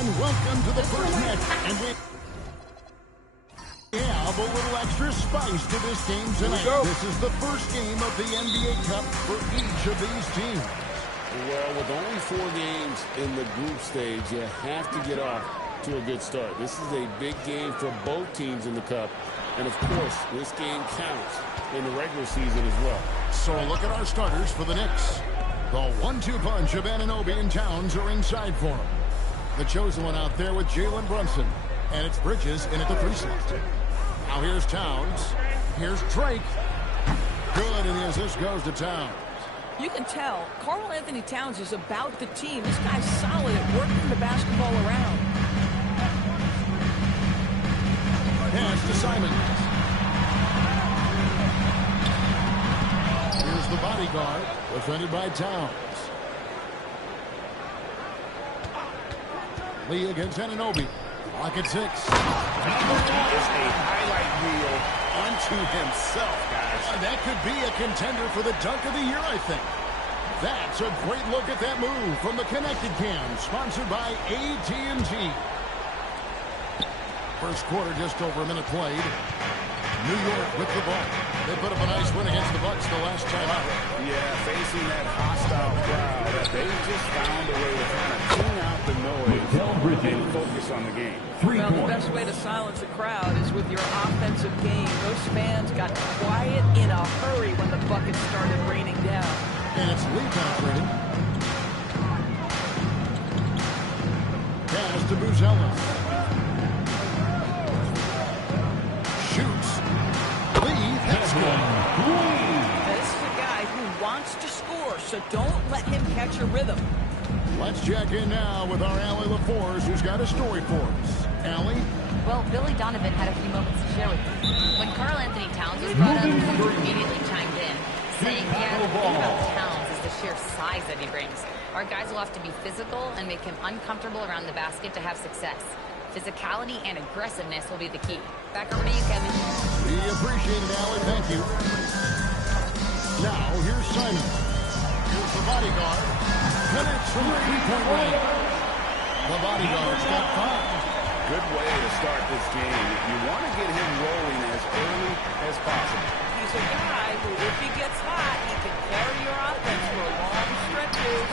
everyone. Welcome to the first match. And we have a little extra spice to this game tonight. This is the first game of the NBA Cup for each of these teams. Well, with only 4 games in the group stage, you have to get off to a good start. This is a big game for both teams in the Cup. And, of course, this game counts in the regular season as well. So look at our starters for the Knicks. The 1-2 punch of Anunoby and Towns are inside for him. The chosen one out there with Jalen Brunson. And it's Bridges in at the 3 slot. Now here's Towns. Here's Drake. Good, and the assist goes to Towns. You can tell Karl Anthony Towns is about the team. This guy's solid at working the basketball around. Pass to Simons. Here's the bodyguard, defended by Towns. Lee against Anunoby. Lock at 6. Is a highlight reel unto himself, guys. That could be a contender for the dunk of the year, I think. That's a great look at that move from the Connected Cam, sponsored by AT&T. First quarter, just over a minute played. New York with the ball. They put up a nice win against the Bucks the last time out. Yeah, facing that hostile crowd, they just found a way to kind of tune out the noise and focus on the game. Well, the best way to silence a crowd is with your offensive game. Those fans got quiet in a hurry when the buckets started raining down. And it's Lee penetrating. Pass to Buzelis. Shoots. Lee, that's good. This is a guy who wants to score, so don't let him catch a rhythm. Let's check in now with our Allie LaForce, who's got a story for us. Allie? Well, Billy Donovan had a few moments to share with me. When Karl Anthony Towns was brought up, Coach immediately chimed in, saying, yeah, the thing about Towns is the sheer size that he brings. Our guys will have to be physical and make him uncomfortable around the basket to have success. Physicality and aggressiveness will be the key. Back over to you, Kevin. We appreciate it, Allie. Thank you. Now, here's Simon. Here's the bodyguard. Connects from the 3-point range. The bodyguard's got 5. Good way to start this game. You want to get him rolling as early as possible. He's a guy who, if he gets hot, he can carry your offense for long stretches.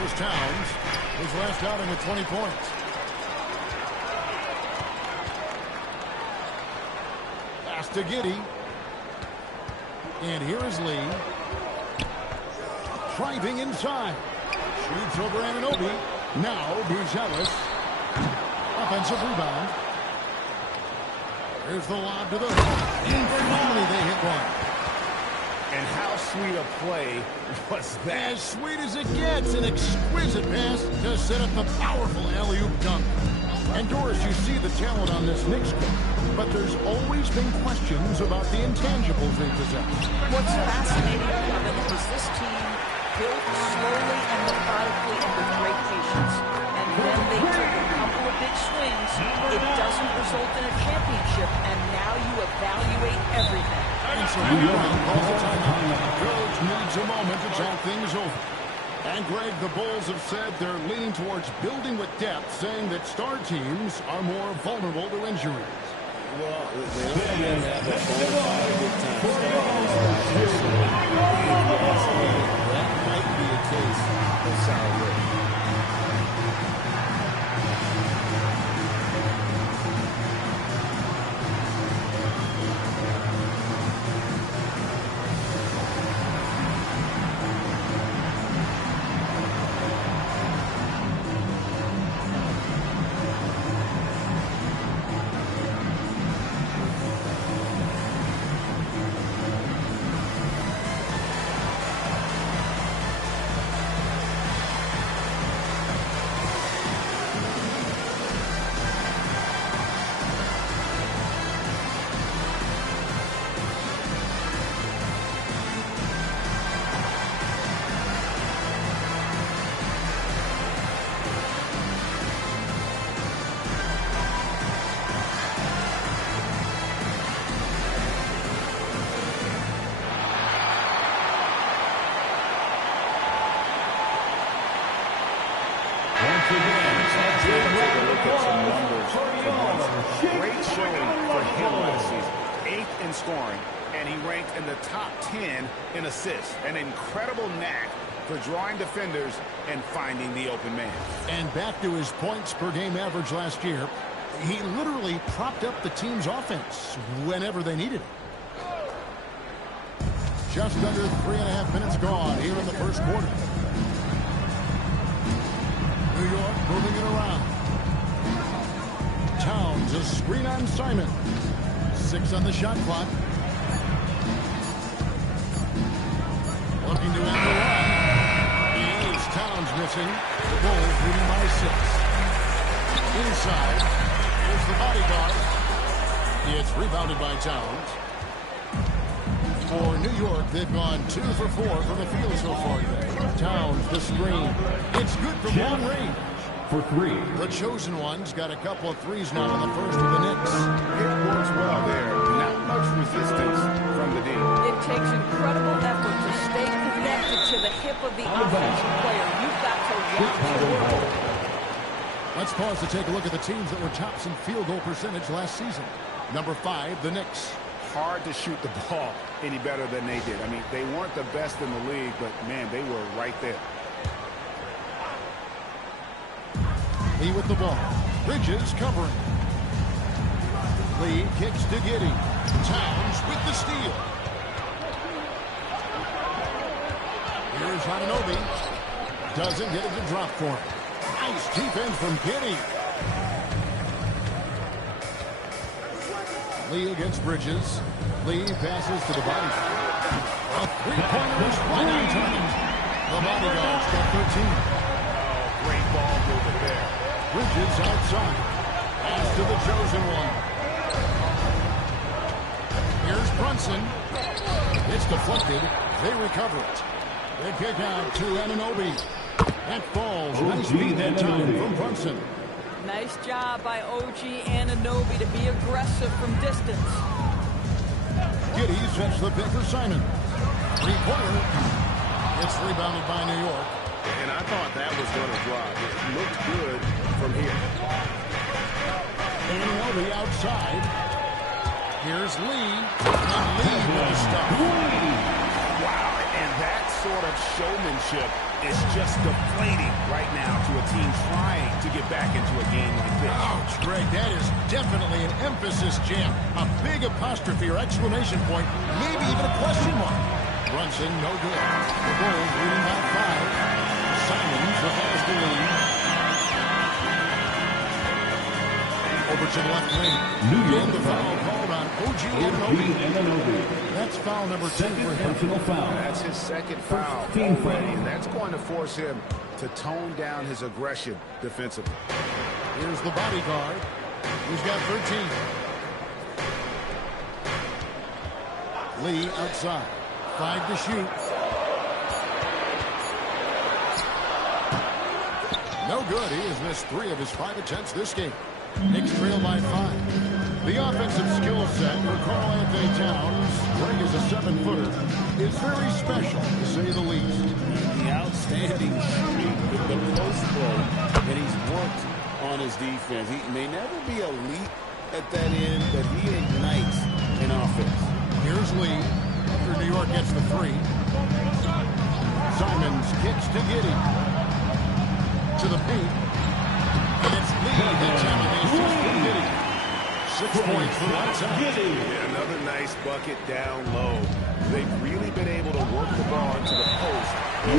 Here's Towns. His last outing with 20 points. Pass to Giddey. And here is Lee. Driving inside. Shoots over Anunoby. Now Buzelis. Offensive rebound. Here's the lob to the hoop. And finally they hit one. And how sweet a play was that? As sweet as it gets. An exquisite pass to set up the powerful alley-oop dunk. And Doris, you see the talent on this Knicks team, but there's always been questions about the intangibles they possess. What's fascinating, Kevin, is this team built slowly and methodically and with great patience. And then they took a couple of big swings. It doesn't result in a championship, and now you evaluate everything. And so New York calls a timeout. Coach needs a moment to talk things over. And Greg, the Bulls have said they're leaning towards building with depth, saying that star teams are more vulnerable to injuries. Well, they only have that bonafide good time. That might be a case of sour grapes. at some numbers for Brunson. Great showing for him last season. 8th in scoring, and he ranked in the top 10 in assists. An incredible knack for drawing defenders and finding the open man. And back to his points per game average last year, he literally propped up the team's offense whenever they needed it. Just under 3.5 minutes gone here in the first quarter. New York moving it around. Towns, a screen on Simon. 6 on the shot clock. Looking to end the run. He is. Towns missing. The Bulls leading by 6. Inside. There's the bodyguard. It's rebounded by Towns. For New York, they've gone 2 for 4 from the field so far today. Towns, the screen. It's good from long range. For 3. The chosen one's got a couple of threes now in the first of the Knicks. It works well there. Not much resistance from the D. It takes incredible effort to stay connected to the hip of the offensive player. You've got to watch the work. Let's pause to take a look at the teams that were tops in field goal percentage last season. Number 5, the Knicks. Hard to shoot the ball any better than they did. I mean, they weren't the best in the league, but, man, they were right there. Lee with the ball. Bridges covering. Lee kicks to Giddey. Towns with the steal. Here's Anunoby. Doesn't get it to drop for him. Nice defense from Giddey. Lee against Bridges. Lee passes to the body. A three-pointer is right on target. The bodyguard's got 13. Great ball movement there. Bridges outside. Pass to the chosen one. Here's Brunson. It's deflected. They recover it. They kick out to Anunoby. That falls. Nice feed that time from Brunson. Nice job by OG Anunoby to be aggressive from distance. Giddey sets the pick for Simon. Three-pointer. It's rebounded by New York. And I thought that was going to drive. It looked good from here. Anunoby outside. Here's Lee. And Lee with the stop. Wow, and that sort of showmanship is just deflating right now to a team trying to get back into a game like this. Ouch, Greg, that is definitely an emphasis jam. A big apostrophe or exclamation point, maybe even a question mark. Brunson, no good. The Bulls leading by 5. Simons the fast to lead. Over to the left wing. And the foul called on OG Anunoby. That's foul number 10 for him. Personal foul. That's his second foul already, and that's going to force him to tone down his aggression defensively. Here's the bodyguard. He's got 13. Lee outside. 5 to shoot. No good. He has missed 3 of his 5 attempts this game. Knicks trail by 5. The offensive skill set for Karl Anthony Towns, Greg is a 7-footer, is very special, to say the least. The outstanding shooting with the post play that he's worked on his defense. He may never be elite at that end, but he ignites an offense. Here's Lee after New York gets the 3. Simons kicks to Giddey. To the paint. And it's Lee that terminates for Giddey. 6 points for outside. Yeah, another nice bucket down low. They've really been able to work the ball into the post. And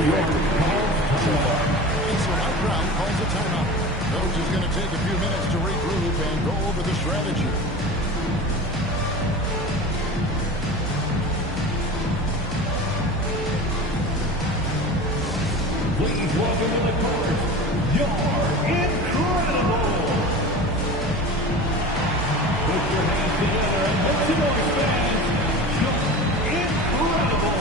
so Mike Brown calls a timeout. Coach is going to take a few minutes to regroup and go over the strategy. Please welcome to the court, your incredible. Put your hands together and make some noise, fans. You're incredible.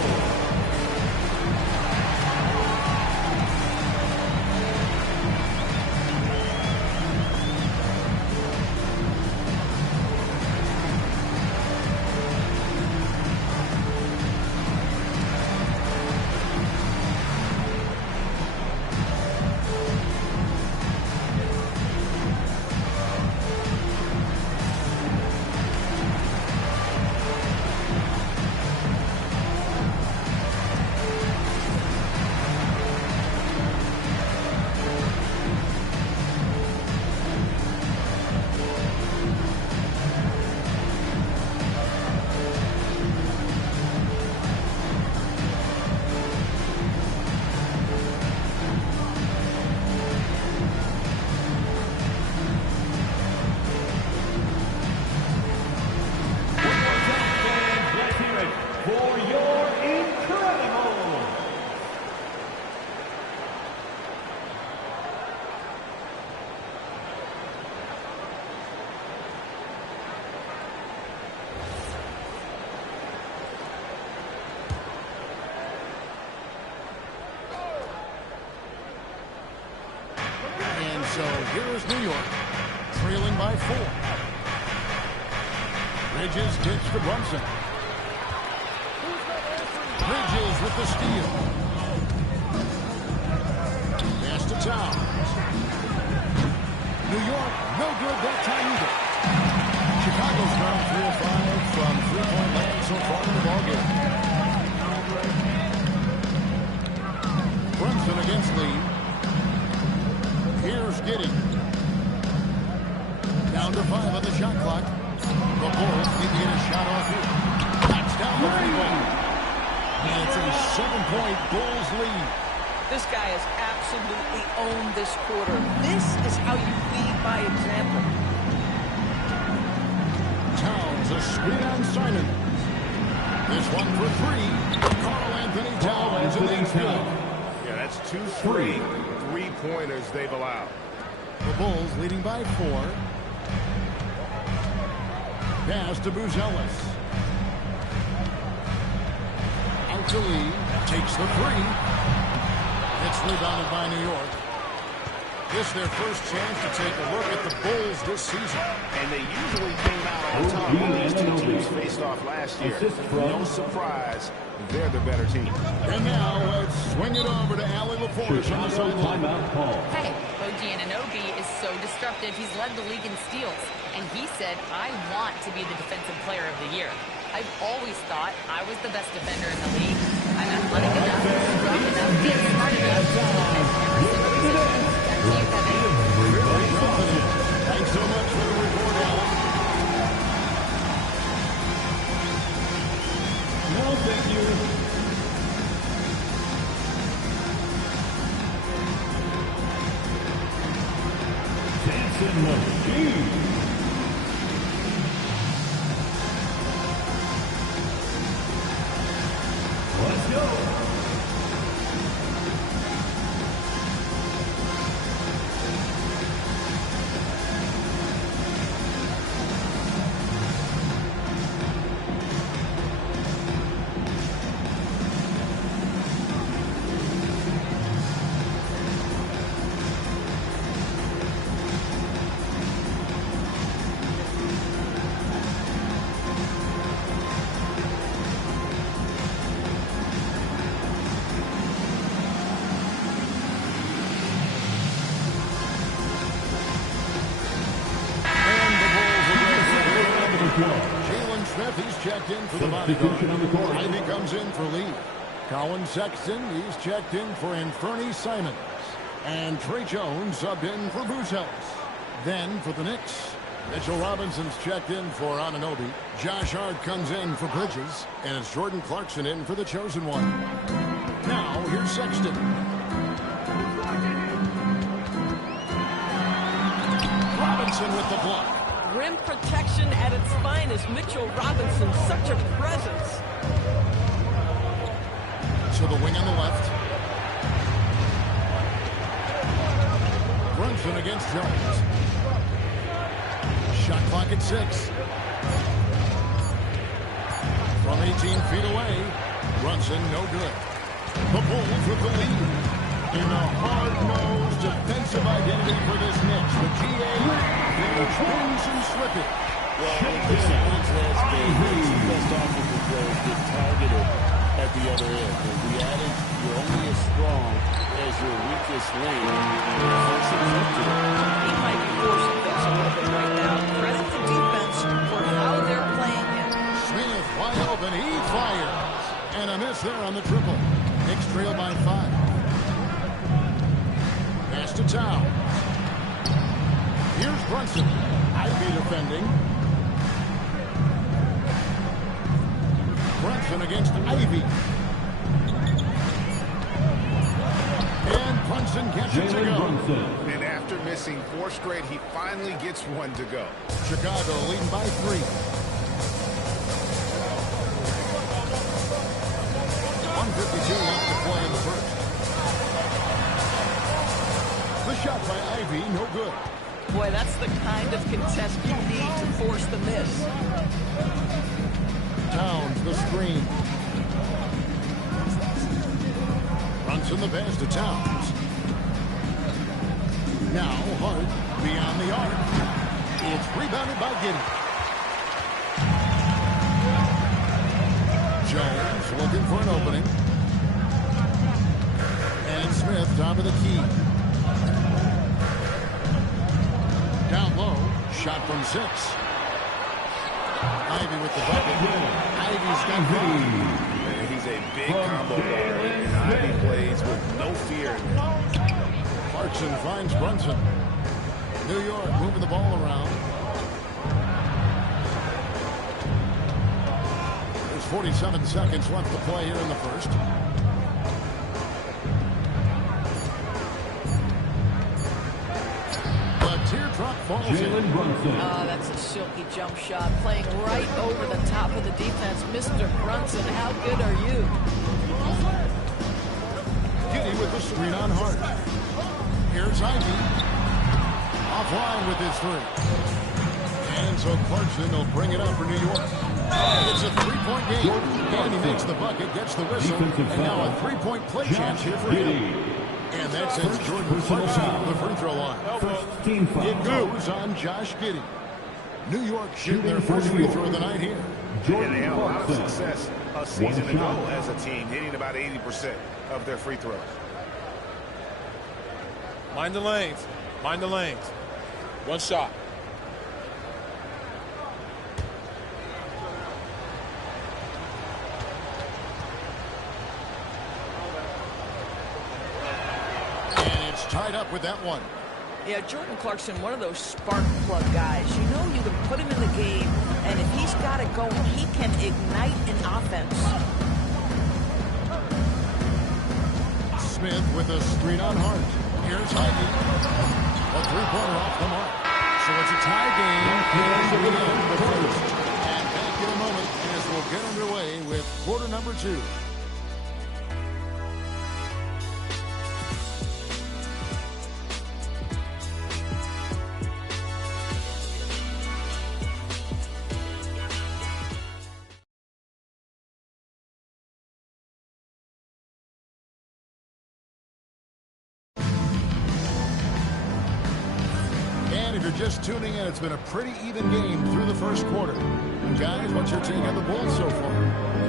So here's New York, trailing by 4. Bridges gets to Brunson. Bridges with the steal. Pass to Towns. New York, no good that time either. Chicago's down 3 of 5 from three-point land so far in the ballgame. Brunson against Lee. Here's Giddey. Down to 5 on the shot clock. The Bulls need to get a shot off here. Knocks down the rebound. And it's a 7-point Bulls lead. This guy has absolutely owned this quarter. This is how you lead by example. Towns, a screen on Simon. This one for 3. Karl Anthony Towns in the infield. Yeah, that's 2 straight three-pointers they've allowed. The Bulls leading by 4. Pass to Buzelis. Out to Lee. Takes the 3. It's rebounded by New York. This is their first chance to take a look at the Bulls this season. And they usually came out on top when these two teams faced off last year. No surprise, they're the better team. And now let's swing it over to Allie LaForce on the sideline. Hey, OG Anunoby is so disruptive. He's led the league in steals. And he said, I want to be the defensive player of the year. I've always thought I was the best defender in the league. I'm athletic enough, strong enough, and smart enough. Thanks so much for the report, Alan. No, thank you. Dancing machine. Let's go. Jalen Smith, he's checked in for the bodyguard. Ivy comes in for Lee. Colin Sexton, he's checked in for Anthony Simons. And Trey Jones subbed in for Buzelis. Then for the Knicks, Mitchell Robinson's checked in for Anunoby. Josh Hart comes in for Bridges. And it's Jordan Clarkson in for the chosen one. Now, here's Sexton. Robinson with the block. Rim protection at its finest. Mitchell Robinson, such a presence. To the wing on the left. Brunson against Jones. Shot clock at 6. From 18 feet away, Brunson no good. The Bulls with the lead. In a hard-nosed defensive identity for this Knicks, the GA, there's Brunson slipping. Well, besides last game, the best offensive players get targeted at the other end. And the adage, you're only as strong as your weakest link. He might be forcing things a little bit right now. Credit the defense for how they're playing him. Smith wide open, he fires. And a miss there on the triple. Knicks trail by 5. Pass to Towns. Here's Brunson. Ivy defending. Brunson against Ivy. And Brunson gets it to go. And after missing 4 straight, he finally gets one to go. Chicago leading by 3. 1:52 left to play in the first. The shot by Ivy, no good. Boy, that's the kind of contest you need to force the miss. Towns, the screen. Brunson the pass to Towns. Now Hart beyond the arc. It's rebounded by Giddey. Jones looking for an opening. And Smith top of the key. Down low, shot from 6. Ivy with the bucket. Ivy's got five. He's a big combo guard, and Ivy plays with no fear. Clarkson finds Brunson. New York moving the ball around. There's 47 seconds left to play here in the first. Teardrop falls Jalen Brunson. Oh, that's a silky jump shot. Playing right over the top of the defense. Mr. Brunson, how good are you? Giddey with the screen on Hart. Here's Ivy. Offline with his 3. And so Clarkson will bring it up for New York. It's a 3-point game. And he makes the bucket, gets the whistle. And now a 3-point play chance here for him. And that sends Jordan Clarkson to the free throw line. It goes on Josh Giddey. New York shooting their first free throw of the night here. And they had a lot of success a season ago as a team, hitting about 80% of their free throws. Mind the lanes. Mind the lanes. One shot. Tied up with that one. Yeah, Jordan Clarkson, one of those spark plug guys. You know you can put him in the game, and if he's got it going, he can ignite an offense. Smith with a screen on Hart. Here's Ivy. A three-pointer off the mark. So it's a tie game. And back in a moment as we'll get underway with quarter number 2. Just tuning in, it's been a pretty even game through the first quarter. Guys, what's your take on the Bulls so far?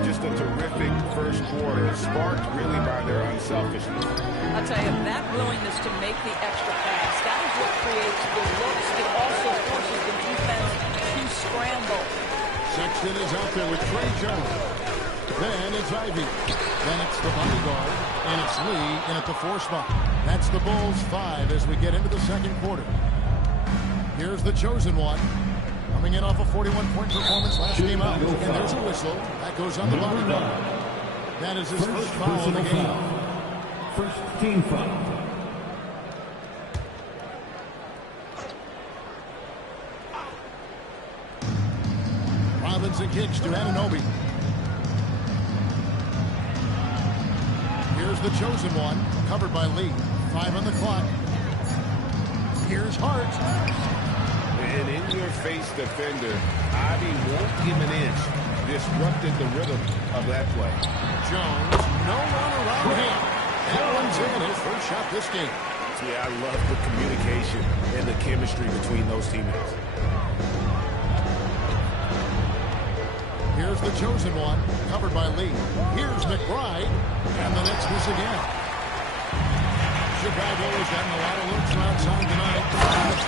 Just a terrific first quarter, sparked really by their unselfishness. I'll tell you, that willingness to make the extra pass, that is what creates the looks. It also forces the defense to scramble. Sexton is out there with Trey Jones. Then it's Ivy. Then it's the bodyguard. And it's Lee in at the 4 spot. That's the Bulls 5 as we get into the second quarter. Here's the chosen one. Coming in off a 41-point performance last game out. And there's a whistle. That goes on the bodyguard. That is his first foul in the game. First team foul. Robinson kicks to Anunoby. Here's the chosen one. Covered by Lee. 5 on the clock. Here's Hart. An in-your-face defender. Ivy won't give an inch. Disrupted the rhythm of that play. Jones, no run around him. That one's in, his first shot this game. Yeah, I love the communication and the chemistry between those teammates. Here's the chosen one, covered by Lee. Here's McBride, and the Knicks miss again. Chicago has gotten a lot of looks from outside tonight. It's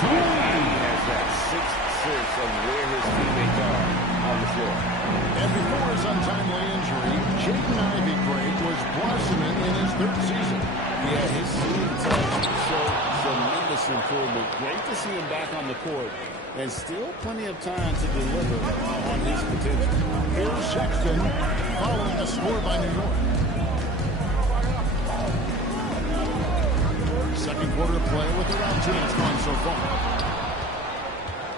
Ivy has that sixth sense of where his teammates are on the floor. And before his untimely injury, Jaden Ivey Gray was blossoming in his 3rd season. Yeah, his shooting touch showed tremendous improvement. Great to see him back on the court. And still plenty of time to deliver on his potential. Here's Sexton following the score by New York. Second quarter of play with around 2 minutes gone so far.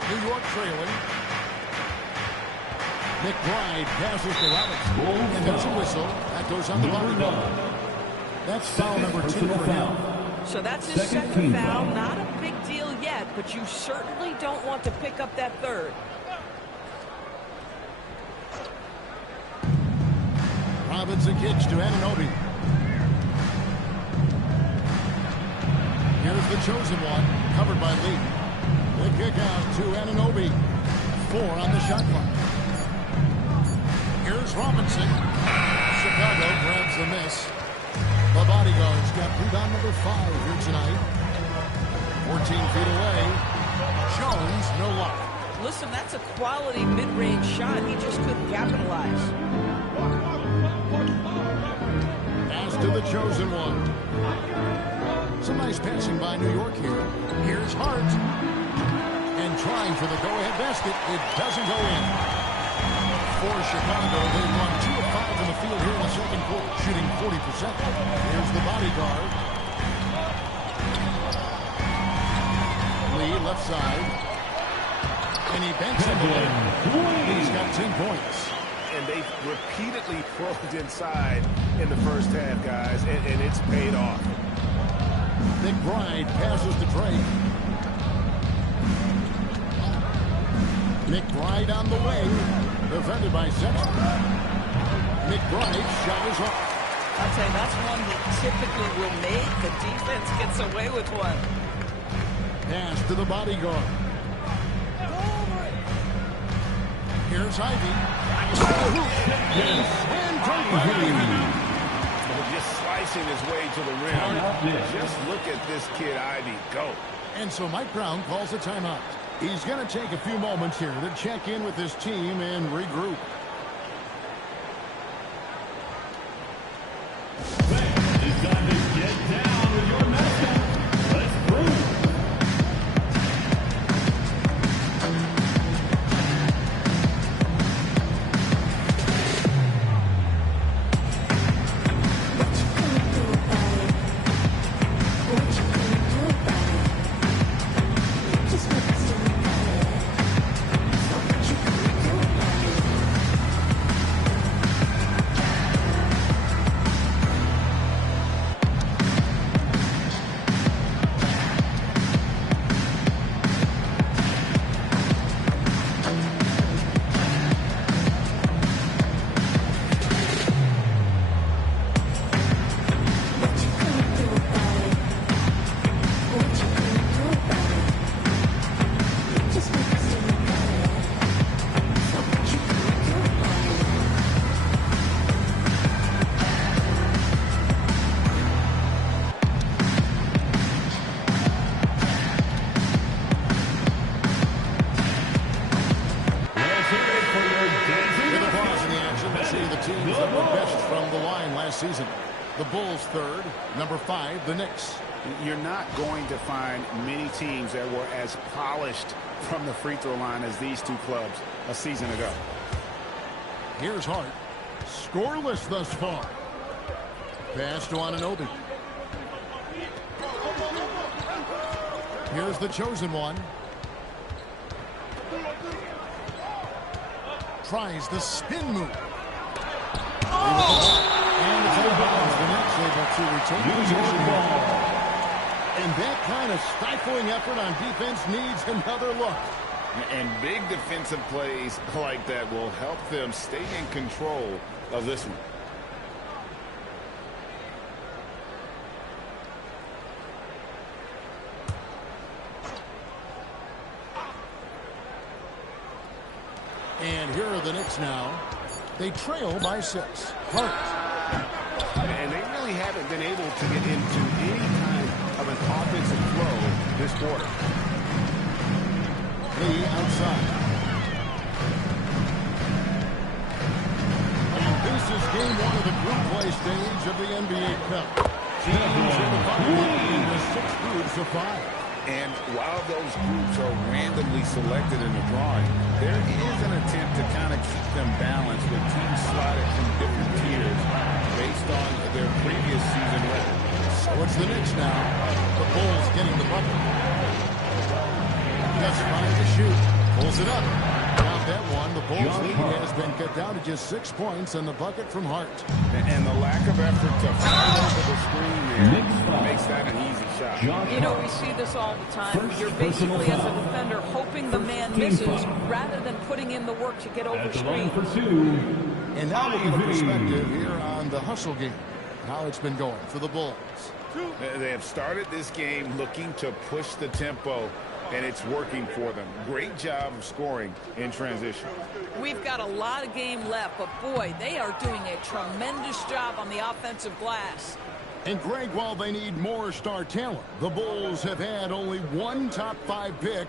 New York trailing. McBride passes to Robinson. And there's a whistle. That goes on the bodyguard. That's foul number 2 for him. So that's his second foul. Not a big deal yet, but you certainly don't want to pick up that 3rd. Robinson kicks to Anunoby. Here's Here's the chosen one, covered by Lee. The kick out to Anunoby. 4 on the shot clock. Here's Robinson. Chicago grabs the miss. The bodyguard's got rebound number 5 here tonight. 14 feet away. Jones, no luck. Listen, that's a quality mid-range shot. He just couldn't capitalize. Pass to the chosen one. Some nice passing by New York here. Here's Hart. And trying for the go-ahead basket. It doesn't go in. For Chicago, they've won 2 of 5 in the field here in the second quarter, shooting 40%. Here's the bodyguard. Lee, left side. And he banks in the lane. He's got 10 points. And they've repeatedly probed inside in the first half, guys, and it's paid off. McBride passes to Drake. McBride on the wing. Defended by Sexton. McBride's shot is off. I'll tell you, that's one he typically will make. The defense gets away with one. Pass to the bodyguard. Here's Ivy. And just slicing his way to the rim. Just look at this kid, Ivy, go. And so Mike Brown calls a timeout. He's going to take a few moments here to check in with his team and regroup. It's time to get down with your mascot. Let's prove. Season. The Bulls third, number 5, the Knicks. You're not going to find many teams that were as polished from the free throw line as these two clubs a season ago. Here's Hart. Scoreless thus far. Pass to Anunoby. Here's the chosen one. Tries the spin move. And it's out of bounds. The Knicks able to retain possession. And that kind of stifling effort on defense needs another look. And big defensive plays like that will help them stay in control of this one. And here are the Knicks now. They trail by 6. Hart. And they really haven't been able to get into any kind of an offensive flow this quarter. Lee outside. And this is game 1 of the group play stage of the NBA Cup. Teams in the final game with 6 groups of 5. And while those groups are randomly selected in the drawing, there is an attempt to kind of keep them balanced with teams slotted from different tiers based on their previous season record. So it's the Knicks now. The Bulls getting the bucket. Just trying to shoot. Pulls it up. Not that one. The Bulls lead has been cut down to just 6 points and the bucket from Hart. And the lack of effort to find over the screen there makes that an easy shot. You know, we see this all the time. You're basically, as a defender, hoping the man misses rather than putting in the work to get over screen. And now we'll get a perspective here on the hustle game. How it's been going for the Bulls. They have started this game looking to push the tempo, and it's working for them. Great job of scoring in transition. We've got a lot of game left, but boy, they are doing a tremendous job on the offensive glass. And Greg, while they need more star talent, the Bulls have had only one top 5 pick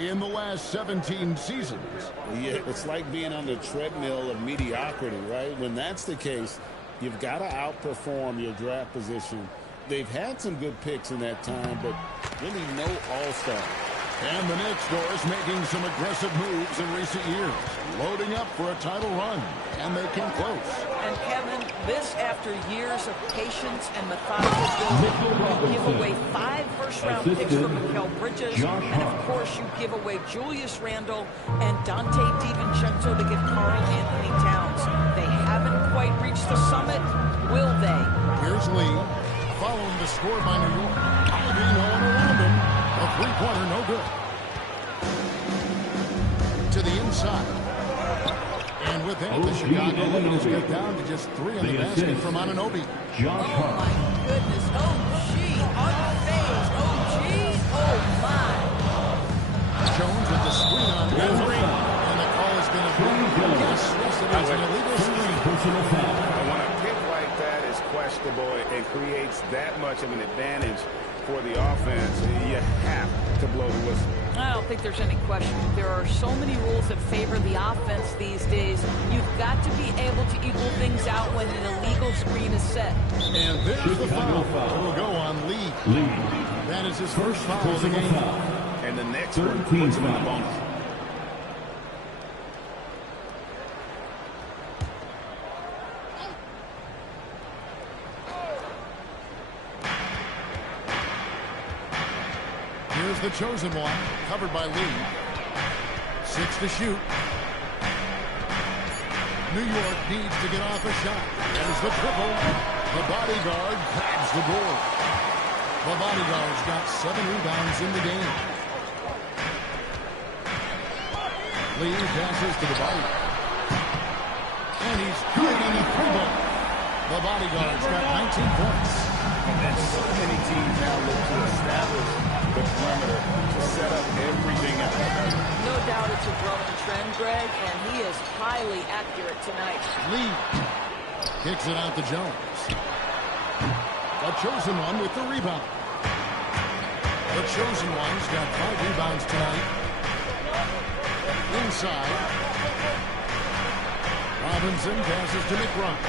in the last 17 seasons. Yeah, it's like being on the treadmill of mediocrity, right? When that's the case, you've got to outperform your draft position. They've had some good picks in that time, but really no all-star. And the Knicks, Doris, making some aggressive moves in recent years, loading up for a title run, and they came close. And Kevin, this after years of patience and methodical building. You give away 5 first-round picks for Mikal Bridges, and of course you give away Julius Randle and Dante DiVincenzo to get Karl Anthony Towns. They haven't quite reached the summit, will they? Here's Lee, following the score by New York. Ivy, no one around him. A three-pointer, no good. To the inside. And with that, the Chicago lead is cut down to just 3 on the basket from Anunoby. Oh, my goodness. Oh, gee. Unfazed. Oh, gee. Oh, my. Jones with the screen on Henry. And the call is going to be, yes, it is an illegal screen. When a pick like that is questionable and creates that much of an advantage for the offense, you have to blow the whistle. I don't think there's any question. There are so many rules that favor the offense these days. You've got to be able to equal things out when an illegal screen is set. And there's the foul. It will go on Lee. That is his first foul of the game. And the next one puts him in the bonus. Here's the chosen one, covered by Lee. 6 to shoot. New York needs to get off a shot. There's the triple. The bodyguard grabs the board. The bodyguard's got 7 rebounds in the game. Lee passes to the body. And he's good on the three-ball. The bodyguard's got 19 points. And so many teams now look to establish the perimeter to set up everything else. No doubt it's a growing trend, Greg, and he is highly accurate tonight. Lee kicks it out to Jones. The chosen one with the rebound. The chosen one's got 5 rebounds tonight. Inside. Robinson passes to McBride.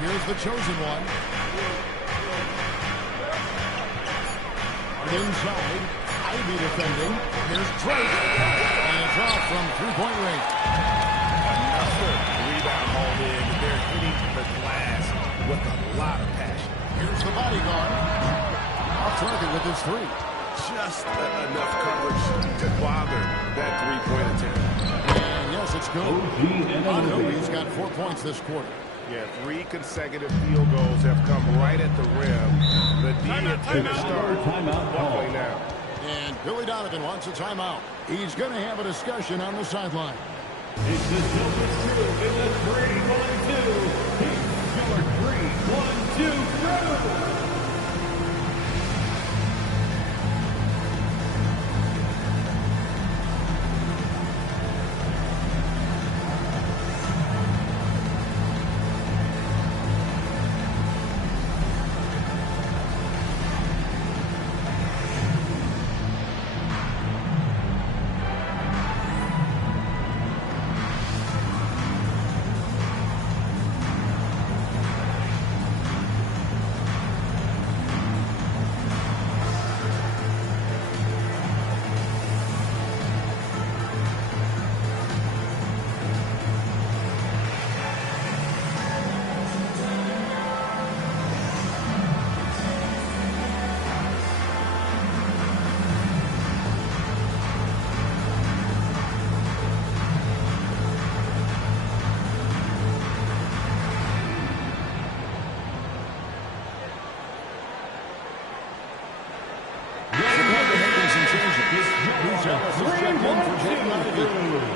Here's the chosen one. Inside. Ivy defending. Here's Drake. And a drop from three-point range. Another rebound hauled in. They're hitting the glass with a lot of passion. Here's the bodyguard. Off target with his 3. Just enough coverage to bother that three-point attempt. And yes, it's good. Anunoby's got 4 points this quarter. Yeah, 3 consecutive field goals have come right at the rim. The D to start buckling now. And Billy Donovan wants a timeout. He's going to have a discussion on the sideline. It's the Silver Crew in the 3-1-2. He's your 3-1-2 crew.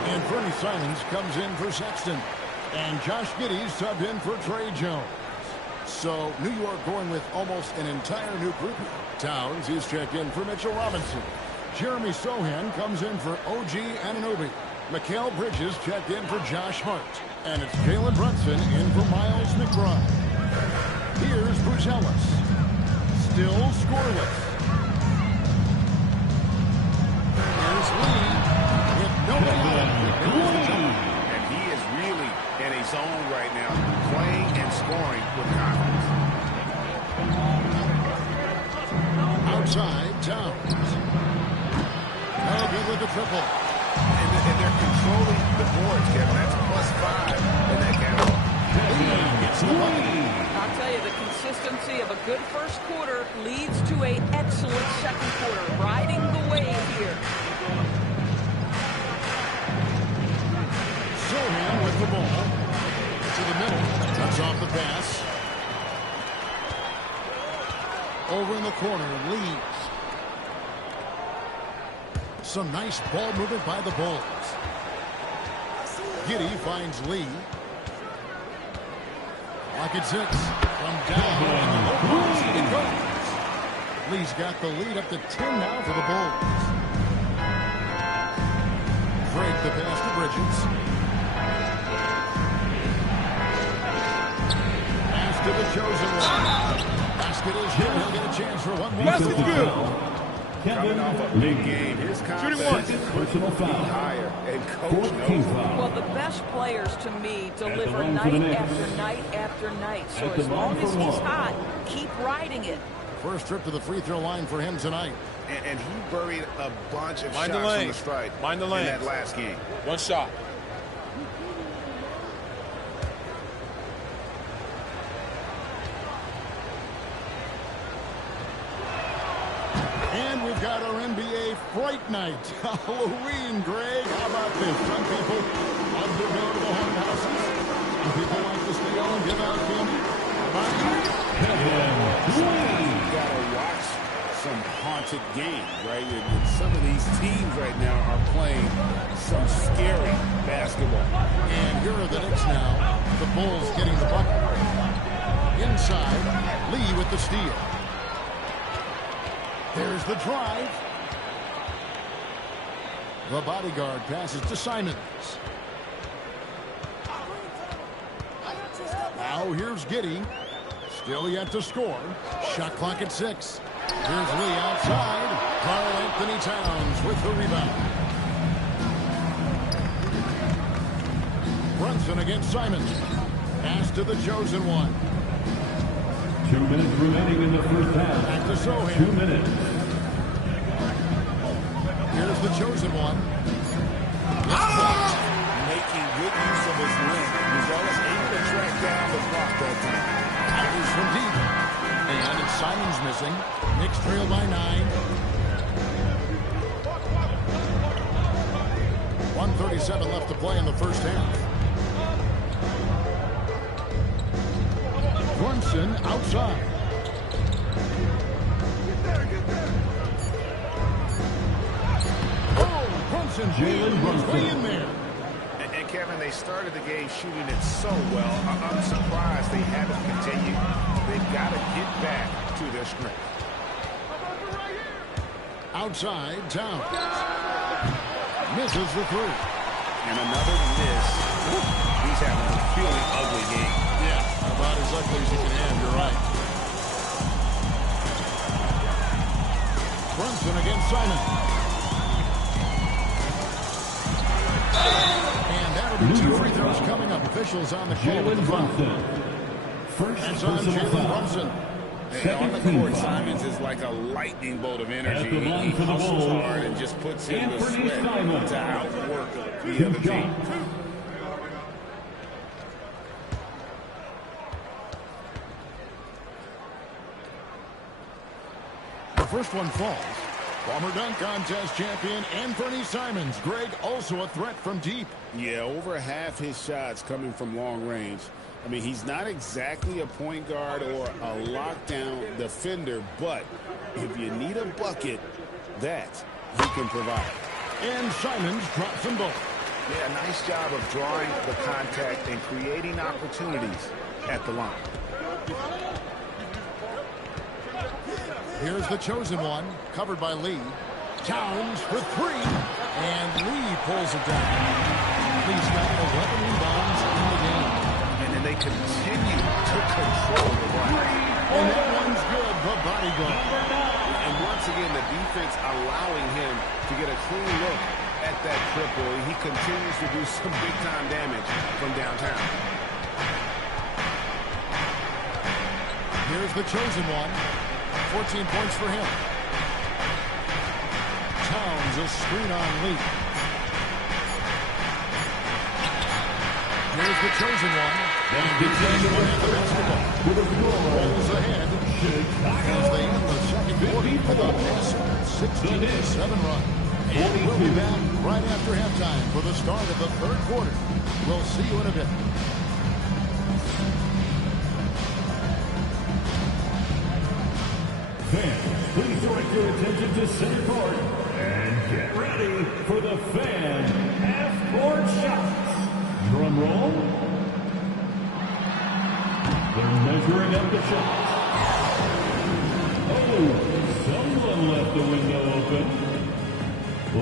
And Fernie Simons comes in for Sexton. And Josh Giddey's subbed in for Trey Jones. So New York going with almost an entire new group here. Towns is checked in for Mitchell Robinson. Jeremy Sohan comes in for OG Anunoby. Mikal Bridges checked in for Josh Hart. And it's Jalen Brunson in for Miles McBride. Here's Bruce Ellis. Still scoreless. Here's Lee with nobody out. And he is really in a zone right now, playing and scoring with confidence. Outside, Towns. No good with the triple. And they're controlling the boards, Kevin. That's +5 in that category. Gets the money. I'll tell you, the consistency of a good first quarter leads to an excellent second quarter. Riding the wave here. Sohan with the ball. To the middle. Cuts off the pass. Over in the corner, leads. Some nice ball movement by the Bulls. Giddey finds Lee. Pocket 6. From down in the low post, it goes. Lee's got the lead up to 10 now for the Bulls. Break the pass to Bridges. Pass to the chosen one. Basket is good. He'll get a chance for one more. Basket good. Coming off a big game, his confidence Personal foul. higher, and coach knows. Well, the best players to me deliver night after night after night. So as long as he's hot, keep riding it. First trip to the free throw line for him tonight. And he buried a bunch of Mind the shots from the lanes. stripe Mind the in lanes. that last game. One shot. And we've got our NBA Fright Night. Halloween, Greg. How about this? Some people love to go to the haunted houses. Some people like to stay home and give out candy. How about you? You gotta watch some haunted games, right? And some of these teams right now are playing some scary basketball. And here are the Knicks now. The Bulls getting the bucket. Inside, Lee with the steal. There's the drive. The bodyguard passes to Simons. Now here's Giddey. Still yet to score. Shot clock at 6. Here's Lee outside. Karl Anthony Towns with the rebound. Brunson against Simons. Pass to the chosen one. 2 minutes remaining in the first half. Back to Sohan. 2 minutes. Here's the chosen one. Making good use of his length. He's always able to track down the block that time. Alley's from deep. And it's Simons missing. Knicks trail by 9. 1:37 left to play in the first half. Brunson outside. Oh, Brunson. Jalen Brunson. Way in there. And Kevin, they started the game shooting it so well. I'm surprised they haven't continued. They've got to get back to their strength. Outside, Towns. Misses the 3. And another miss. He's having a really ugly game. Yeah, about as ugly as you can have, you're right. Brunson against Simon. And that'll be 2 free throws coming up. Officials on the call with the Jalen foul. Brunson. First That's on personal Jalen foul. Brunson. And on the court, Simons is like a lightning bolt of energy. At the line He for the hustles Bulls, hard and just puts in the Anthony sweat Simons. to outwork the 2 other team. shots. The first one falls. Former dunk contest champion Anthony Simons. Greg, also a threat from deep. Yeah, over half his shots coming from long range. I mean, he's not exactly a point guard or a lockdown defender, but if you need a bucket, that he can provide. And Simons drops them both. Yeah, nice job of drawing the contact and creating opportunities at the line. Here's the chosen one, covered by Lee. Towns for three, and Lee pulls it down. Lee's got 11 rebounds in the game. And then they continue to control the run. And that one's good, the bodyguard. And once again, the defense allowing him to get a clean look at that triple. He continues to do some big-time damage from downtown. Here's the chosen one. 14 points for him. Towns a screen on Lee. Here's the chosen one. And he gets one at the basketball. Rolls ahead as they end the second quarter with a massive 16-7 run. And we'll be back right after halftime for the start of the third quarter. We'll see you in a bit. Fans, please direct your attention to center court and get ready for the fan half-court shots. Drum roll. They're measuring up the shots. Oh, someone left the window open.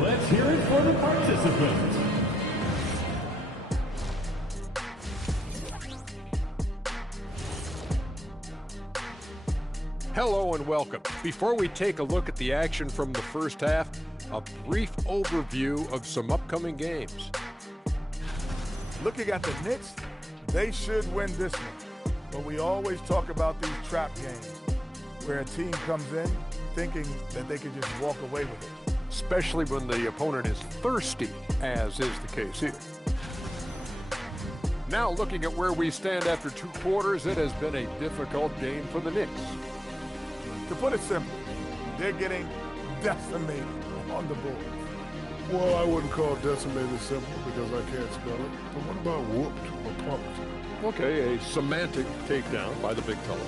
Let's hear it for the participants. Hello and welcome. Before we take a look at the action from the first half, a brief overview of some upcoming games. Looking at the Knicks, they should win this one. But we always talk about these trap games where a team comes in thinking that they can just walk away with it. Especially when the opponent is thirsty, as is the case here. Now looking at where we stand after 2 quarters, it has been a difficult game for the Knicks. To put it simply, they're getting decimated on the board. Well, I wouldn't call decimated simple because I can't spell it. But what about whooped or pumped? Okay, a semantic takedown by the big fella.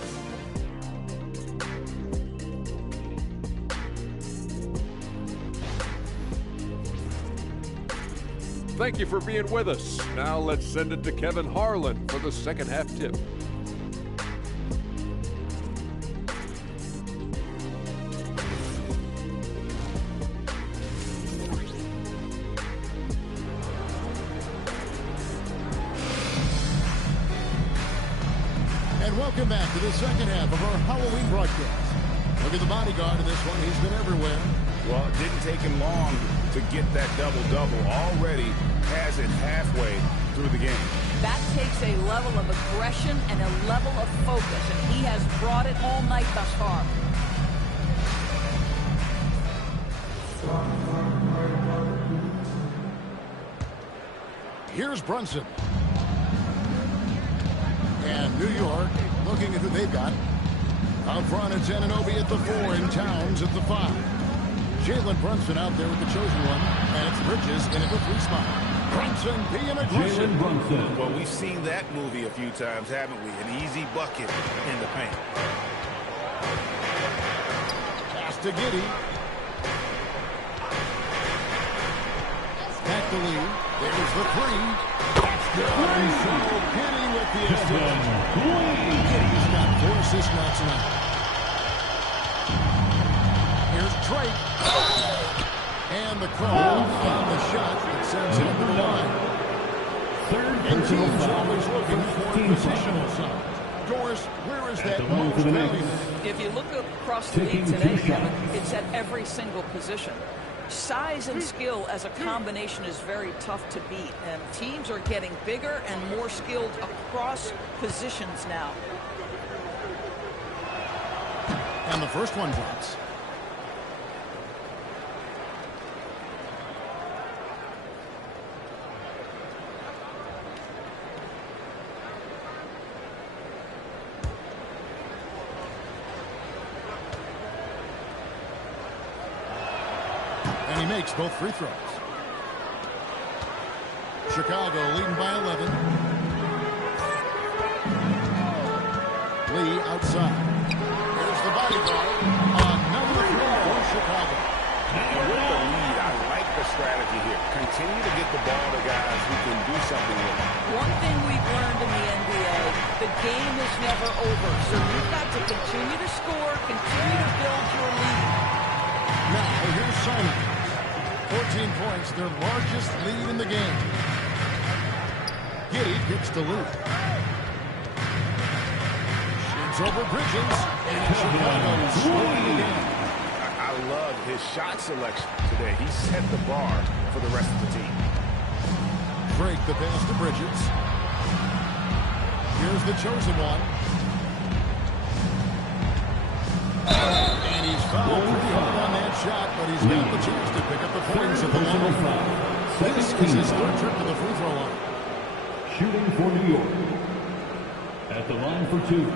Thank you for being with us. Now let's send it to Kevin Harlan for the second half tip. And welcome back to the second half of our Halloween broadcast. Look at the bodyguard in this one. He's been everywhere. Well, it didn't take him long to get that double-double. Already has it halfway through the game. That takes a level of aggression and a level of focus, and he has brought it all night thus far. Here's Brunson. And New York looking at who they've got. Out front, it's Anunoby at the 4 and Towns at the 5. Jalen Brunson out there with the chosen one. And it's Bridges in at the 3 spot. Brunson being aggressive. Jalen Brunson. Well, we've seen that movie a few times, haven't we? An easy bucket in the paint. Pass to Giddey. Back to Lee. There's the 3. That's good. And so Giddey with the assist. Giddey's got 4 assists now tonight. Here's Drake. And the call on the shot that sends him to the line. And teams are always looking for positional signs. Doris, where is that most valuable? If you look across the league today, Kevin, it's at every single position. Size and skill as a combination is very tough to beat, and teams are getting bigger and more skilled across positions now. And the first one drops. And he makes both free throws. Chicago leading by 11. Lee outside. Here's the bodyguard. Another three for Chicago. And with the lead, I like the strategy here. Continue to get the ball to guys who can do something with it. One thing we've learned in the NBA, the game is never over. So you've got to continue to score, continue to build your lead. Now, here's Simon. 14 points, their largest lead in the game. Giddey gets the lead. Shoots over Bridges, and Chicago slowing the game. I love his shot selection today. He set the bar for the rest of the team. Break the pass to Bridges. Here's the chosen one. And he's fouled pretty hard on that shot, but he's got the chance to pick up the points at the line. This is his third trip to the free throw line. Shooting for New York. At the line for two.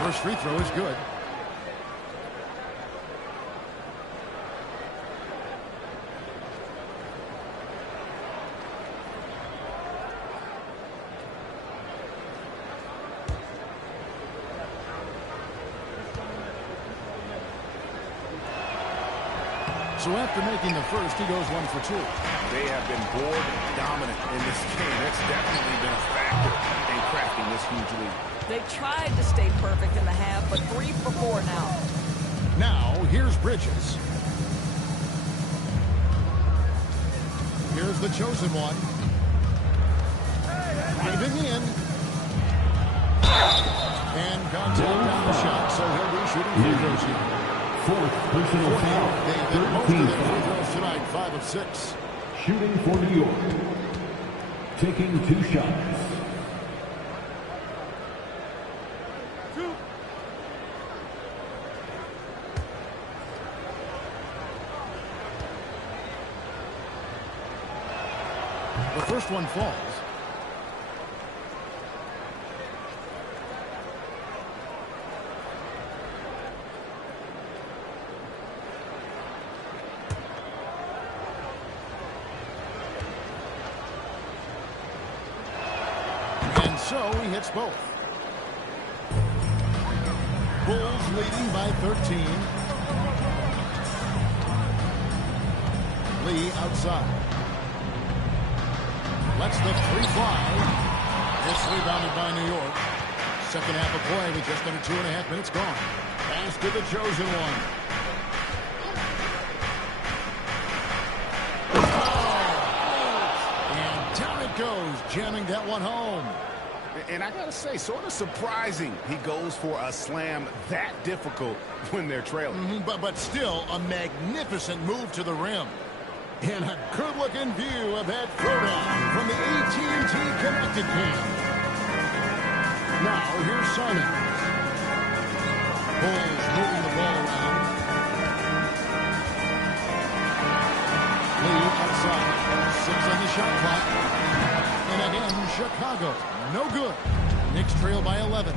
First free throw is good. So after making the first, he goes 1 for 2. They have been board dominant in this game. That's definitely been a factor in crafting this huge lead. They tried to stay perfect in the half, but 3 for 4 now. Now, here's Bridges. Here's the chosen one. Diving in. And contact on the shot, so he'll be shooting free throws here. Fourth personal foul. David, most of their free throws tonight, 5 of 6. Shooting for New York. Taking 2 shots. The first one falls. And so he hits both. Bulls leading by 13. Lee outside. Lets the 3 fly. It's rebounded by New York. Second half of play with just under 2.5 minutes gone. Pass to the chosen one. Oh! And down it goes, jamming that one home. And I got to say, sort of surprising he goes for a slam that difficult when they're trailing. But still a magnificent move to the rim. And a good-looking view of that throwdown from the AT&T Connected Cam. Now, here's Simon. Bulls moving the ball around. Lee outside. 6 on the shot clock. And again, Chicago. No good. Knicks trail by 11.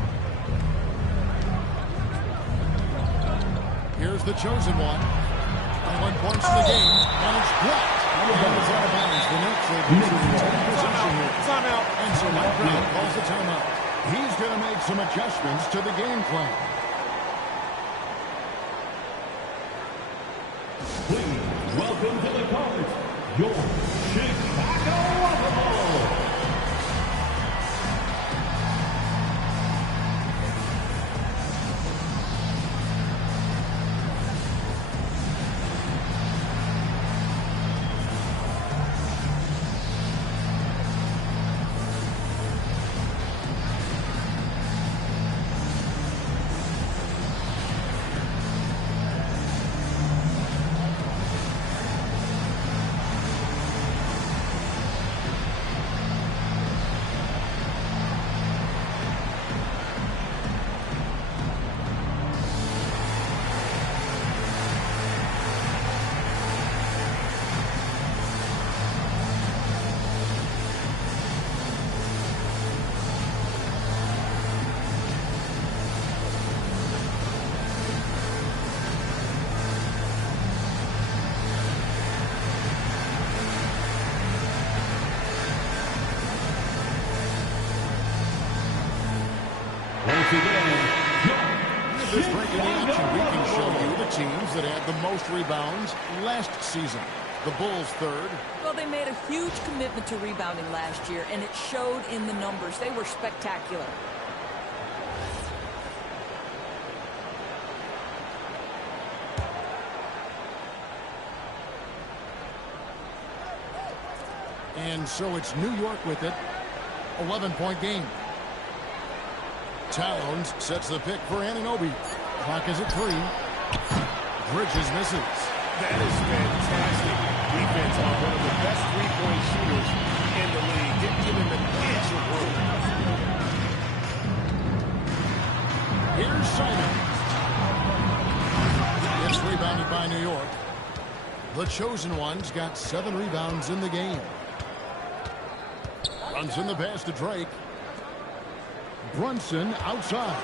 Here's the chosen one. 21 points in the game, and it's blocked. And it's out of bounds. The Knicks have taken possession here. Timeout. And so Mike Brown calls the timeout. He's going to make some adjustments to the game plan. Please welcome to the court, your Chicago Bulls. this break in the action, we can show you the teams that had the most rebounds last season. The Bulls third. Well, they made a huge commitment to rebounding last year, and it showed in the numbers. They were spectacular. And so it's New York with it. 11-point game. Towns sets the pick for Anunoby. Clock is at 3. Bridges misses. That is fantastic defense on one of the best three-point shooters in the league. Didn't give him an inch of room. Here's Simons. It's rebounded by New York. The chosen ones got 7 rebounds in the game. Runs in the pass to Drake. Brunson outside.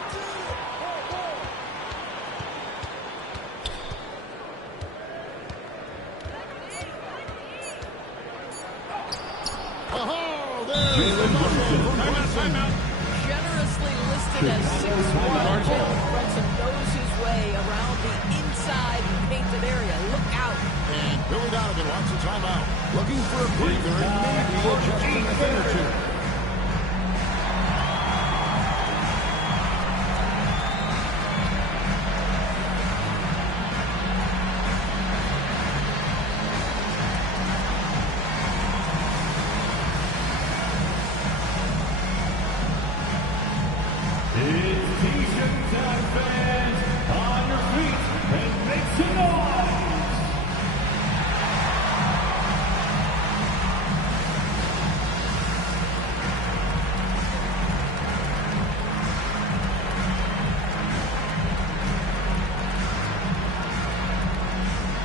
Oh, there's the from Brunson. Generously listed as 6'1", Jalen Brunson knows his way around the inside painted area. Look out. And Billy Donovan wants a timeout. Looking for a breather and maybe adjusting a thing or two. It's T-shirt time, fans. On your feet and make some noise.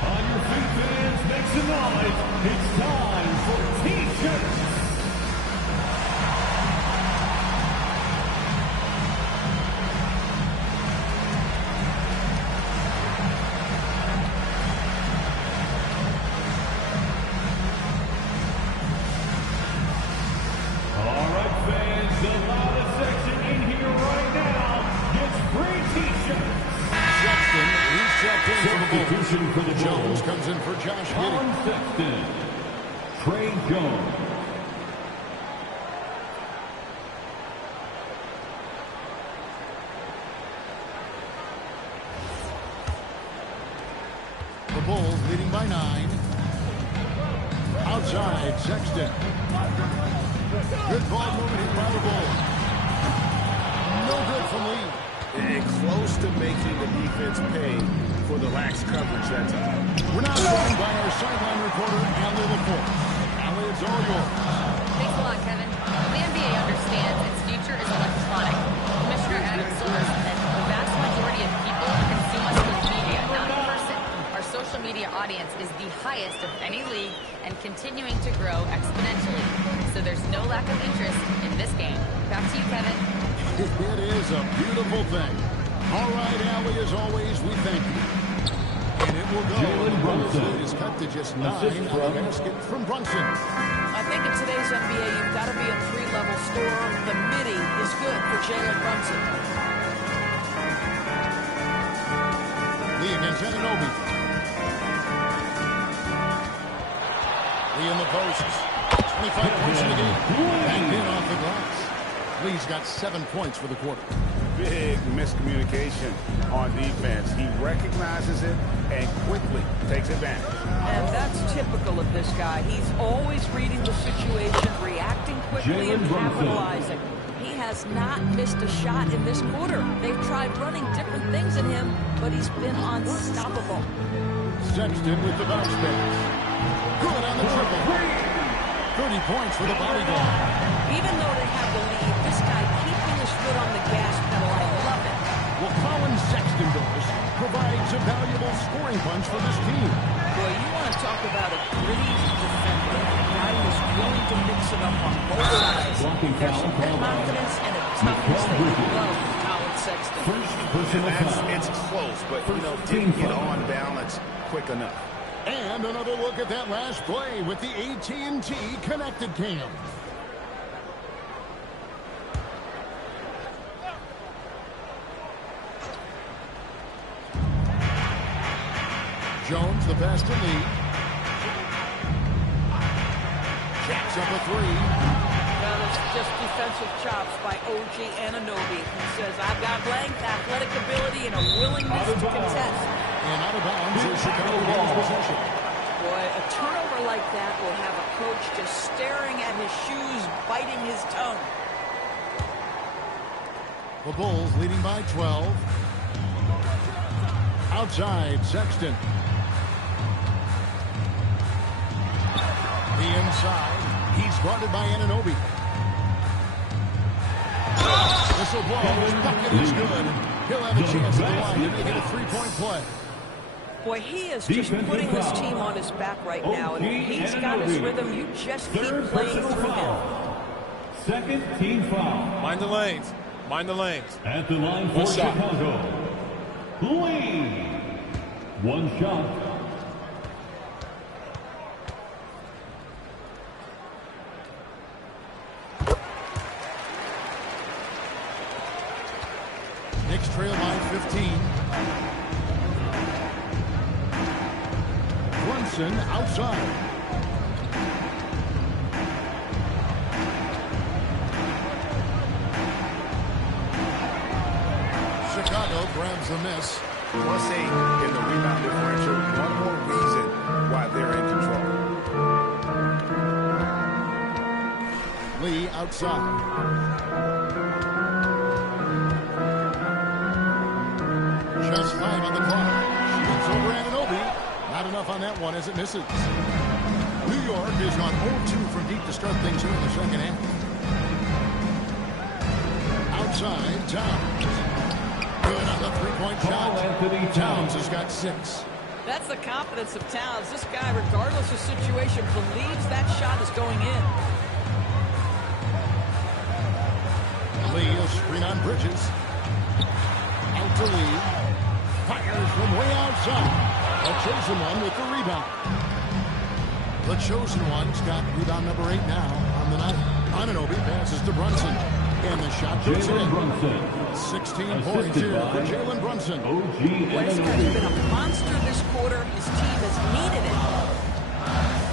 On your feet, fans, make some noise. It's time for T-shirts. For the Jones comes in for Josh Giddey. Sexton, Trey Jones. The Bulls leading by 9. Outside, Sexton. Good ball movement here by the Bulls. No good from Lee. And close to making the defense pay for the lax coverage that time. We're now joined by our sideline reporter, Allie LaForce. Allie, it's all yours. Thanks a lot, Kevin. The NBA understands its future is electronic. Commissioner Adam Silver said the vast majority of people consume us through media, not in person. Our social media audience is the highest of any league and continuing to grow exponentially. So there's no lack of interest in this game. Back to you, Kevin. It is a beautiful thing. All right, Allie, as always, we thank you. And it will go. Jalen Brunson. The lead is cut to just 9 on the basket from Brunson. I think in today's NBA, you've got to be a 3-level scorer. The midi is good for Jalen Brunson. Lee against Anunoby. Lee in the posts. 25 points in the game. Banged in off the glass. Lee's got 7 points for the quarter. Big miscommunication on defense. He recognizes it and quickly takes advantage. And that's typical of this guy. He's always reading the situation, reacting quickly, and capitalizing. He has not missed a shot in this quarter. They've tried running different things at him, but he's been unstoppable. Sexton with the bounce pass. Good on the triple. 30 points for the bodyguard. Even though they have the lead, this guy keeping his foot on the gas pedal, I love it. Well, Colin Sexton provides a valuable scoring punch for this team. Boy, you want to talk about a gritty defender. A guy who's willing to mix it up on both sides. There's some confidence and a toughness that you love from Colin Sexton. It's close, but, you know, didn't get on balance quick enough. And another look at that last play with the AT&T Connected Cam. Jones, the pass to Lee. Jacks up a three. Well, it's just defensive chops by OG Anunoby. He says, I've got length, athletic ability, and a willingness to contest. And out of bounds is Chicago Bulls possession. Boy, a turnover like that will have a coach just staring at his shoes, biting his tongue. The Bulls leading by 12. Outside, Sexton. The inside. He's guarded by Anunoby. Whistle blows. Bucket is good. He'll have a chance at the line to make it a three-point play. Boy, he is just putting this team on his back right now. And if he's got his rhythm, you just keep playing through him. Second team foul. Mind the lanes. Mind the lanes. At the line for Chicago, Lee. One shot. Knicks trail by 15. Brunson outside. Chicago grabs the miss. +8 in the rebound differential. One more reason why they're in control. Lee outside. Just 5 on the clock. Shoots over Anunoby. Not enough on that one as it misses. New York has gone 0-2 from deep to start things here in the second half. Outside, Towns. Good on the three-point shot. Towns has got 6. That's the confidence of Towns. This guy, regardless of situation, believes that shot is going in. Lee, a screen on Bridges. Out to Lee. Fires from way outside. The chosen one with the rebound. The chosen one's got rebound number 8 now on the night. Anunoby passes to Brunson. And the shot goes in. 16 points here for Jalen Brunson. Well, this guy's been a monster this quarter. His team has needed it.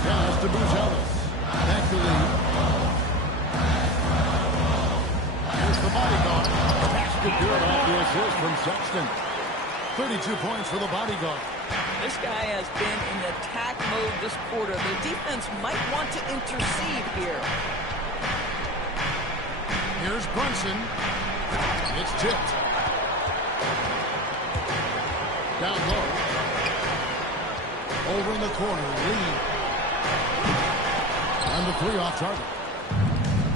Pass to Buzelis. Back to Lee. Here's the bodyguard. Basket good off the assist from Sexton. 32 points for the bodyguard. This guy has been in attack mode this quarter. The defense might want to intercede here. Here's Brunson. It's tipped. Down low. Over in the corner, Lee. On the 3 off target.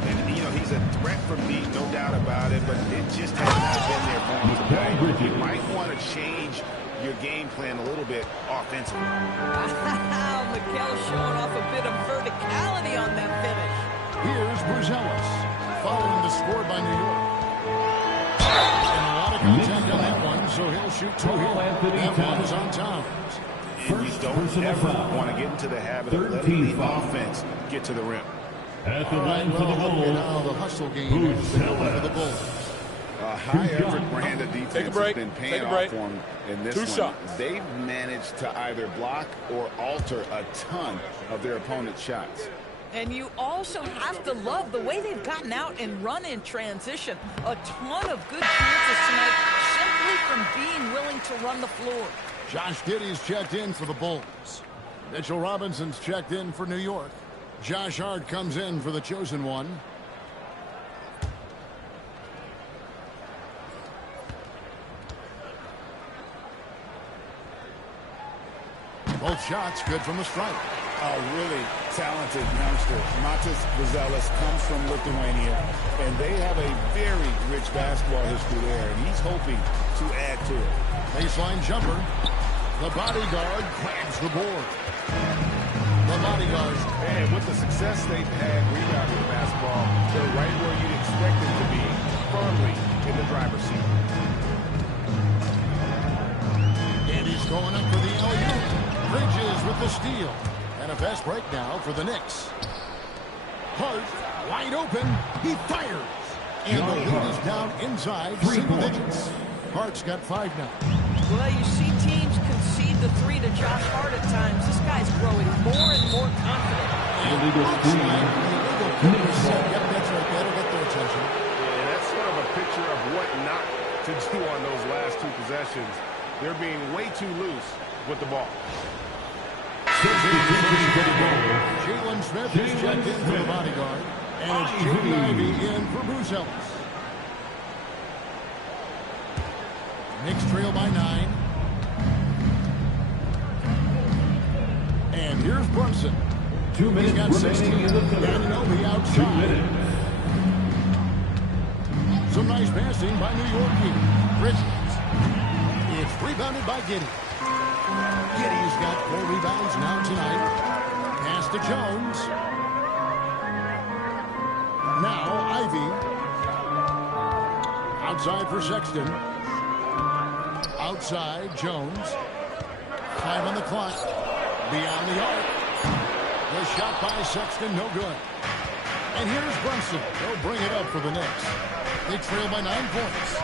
And, you know, he's a threat from deep, no doubt about it, but it just has not been there for him today. You might want to change your game plan a little bit offensively. Wow, Mikal showing off a bit of verticality on that finish. Here's Buzelis. Following the score by New York. And a lot of contact on that one, so he'll shoot 2 here. That one is on Towns. And you don't ever want to get into the habit of letting the offense get to the rim. At the line for the Now Bulls, the hustle game is for the Bulls. A high-effort brand of defense Take a break. has been Take paying a off break. for them in this 2 one. shots. They've managed to either block or alter a ton of their opponent's shots. And you also have to love the way they've gotten out and run in transition. A ton of good chances tonight simply from being willing to run the floor. Josh Giddey's checked in for the Bulls. Mitchell Robinson's checked in for New York. Josh Hart comes in for the chosen one. Both shots good from the stripe. A really talented youngster. Matas Buzelis comes from Lithuania, and they have a very rich basketball history there, and he's hoping to add to it. Baseline jumper. The bodyguard grabs the board. The bodyguard. And with the success they've had rebounding the basketball, they're right where you'd expect them to be, firmly in the driver's seat. And he's going up for the alley-oop. Bridges with the steal. And a fast break now for the Knicks. Hart, wide open. He fires. And the lead is down inside single digits. Hart's got 5 now. Well, you see teams conceding feed the three to Josh Hart at times. This guy's growing more and more confident. Illegal screen. That's right there to get their attention. Yeah, that's sort of a picture of what not to do on those last two possessions. They're being way too loose with the ball. Jalen Smith is checked in for the bodyguard. And it's Jaden Ivey in for Bruce Ellis. Knicks trail by 9. And here's Brunson. 2 minutes He's got 16. Anunoby outside. 2 minutes. Some nice passing by New York here. Bridges. It's rebounded by Giddey. Giddey's got 4 rebounds now tonight. Pass to Jones. Now Ivey. Outside for Sexton. Outside Jones. 5 on the clock. Beyond the arc. The shot by Sexton, no good. And here's Brunson. They'll bring it up for the Knicks. They trail by 9 points.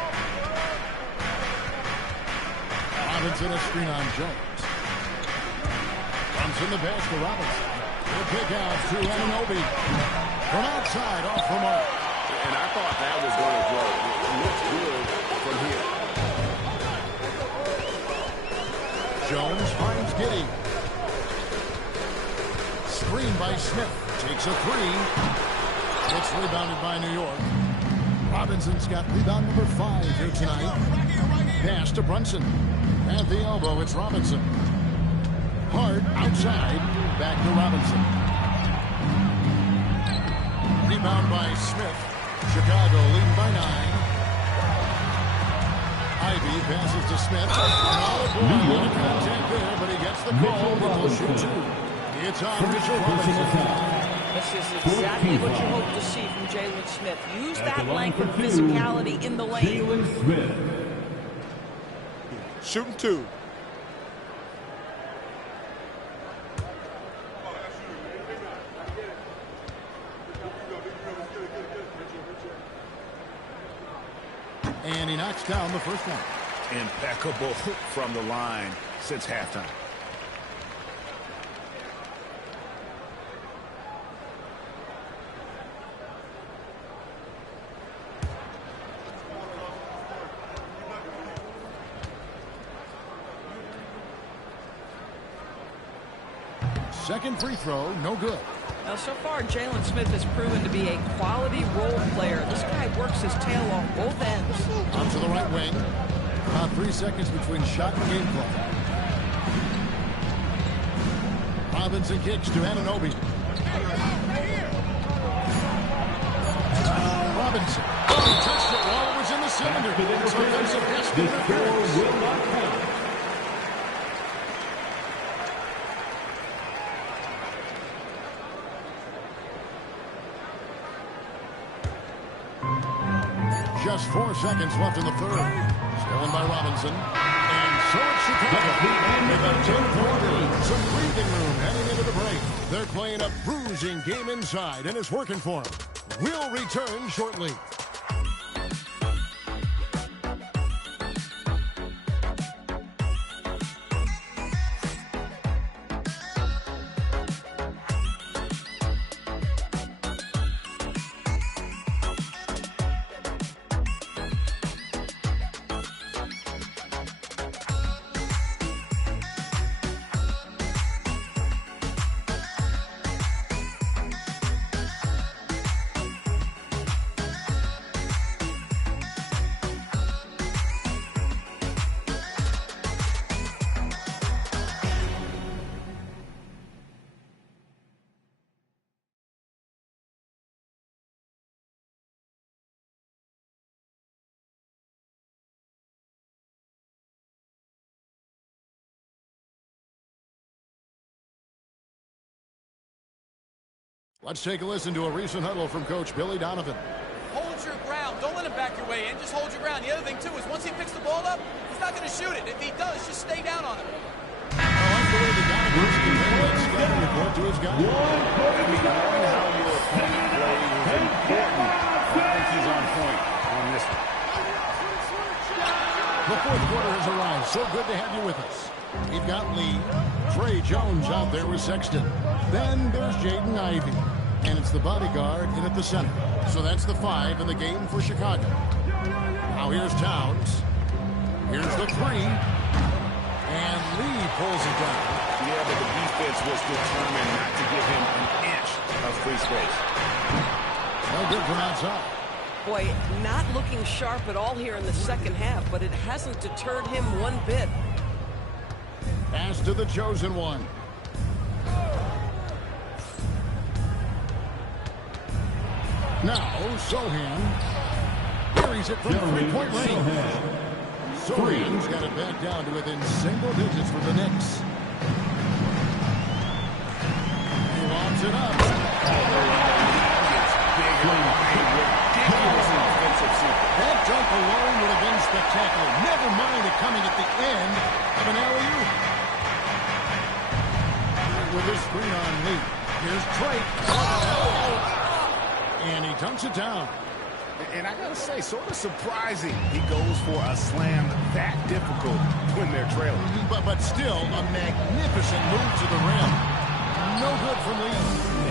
Robinson a screen on Jones. Brunson the pass to Robinson. The pick out to Anunoby. From outside, off the mark. And I thought that was going to go. It looks good from here. Jones finds Giddey. Screen by Smith. Takes a 3. It's rebounded by New York. Robinson's got rebound number 5 here tonight. Pass to Brunson. At the elbow, it's Robinson. Hart outside. Back to Robinson. Rebound by Smith. Chicago leading by 9. Ivey passes to Smith. Contact there, but he gets the call. He'll shoot 2. It's on Mitchell Robinson. This is exactly what you hope to see from Jalen Smith. Use that length and physicality in the lane. Jalen Smith. Shooting 2. And he knocks down the first one. Impeccable from the line since halftime. Second free throw, no good. Now, so far, Jalen Smith has proven to be a quality role player. This guy works his tail off both ends. Onto the right wing. About 3 seconds between shot and game clock. Robinson kicks to Anunoby. Robinson. Oh, he touched it while it was in the cylinder. It's offensive pass interference. Will not count. Just 4 seconds left in the third. Stolen by Robinson. And so it's Chicago. They got a 10-point lead. Some breathing room heading into the break. They're playing a bruising game inside, and it's working for them. We'll return shortly. Let's take a listen to a recent huddle from Coach Billy Donovan. Hold your ground. Don't let him back your way in. Just hold your ground. The other thing, too, is once he picks the ball up, he's not going to shoot it. If he does, just stay down on him. I like the way the Donovan's let's get a report to his guy. Knowing how your opponent plays is important. I think he's on point on this one. The fourth quarter has arrived. So good to have you with us. We've got Lee. Trey Jones out there with Sexton. Then there's Jaden Ivey. And it's the bodyguard in at the center. So that's the 5 in the game for Chicago. Now here's Towns. Here's the 3. And Lee pulls it down. Yeah, but the defense was determined not to give him an inch of free space. No good from outside. Boy, not looking sharp at all here in the second half, but it hasn't deterred him one bit. Pass to the chosen one. Now, Sohan. Carries it from three-point range. Sohan's got it back down to within single digits for the Knicks. He lobs it up. That dunk alone would have been spectacular. Never mind it coming at the end of an alley-oop. With his screen on Lee. Here's Trey. And he dunks it down. And I gotta say, sort of surprising he goes for a slam that difficult when they're trailing. But still, a magnificent move to the rim. No good from Lee.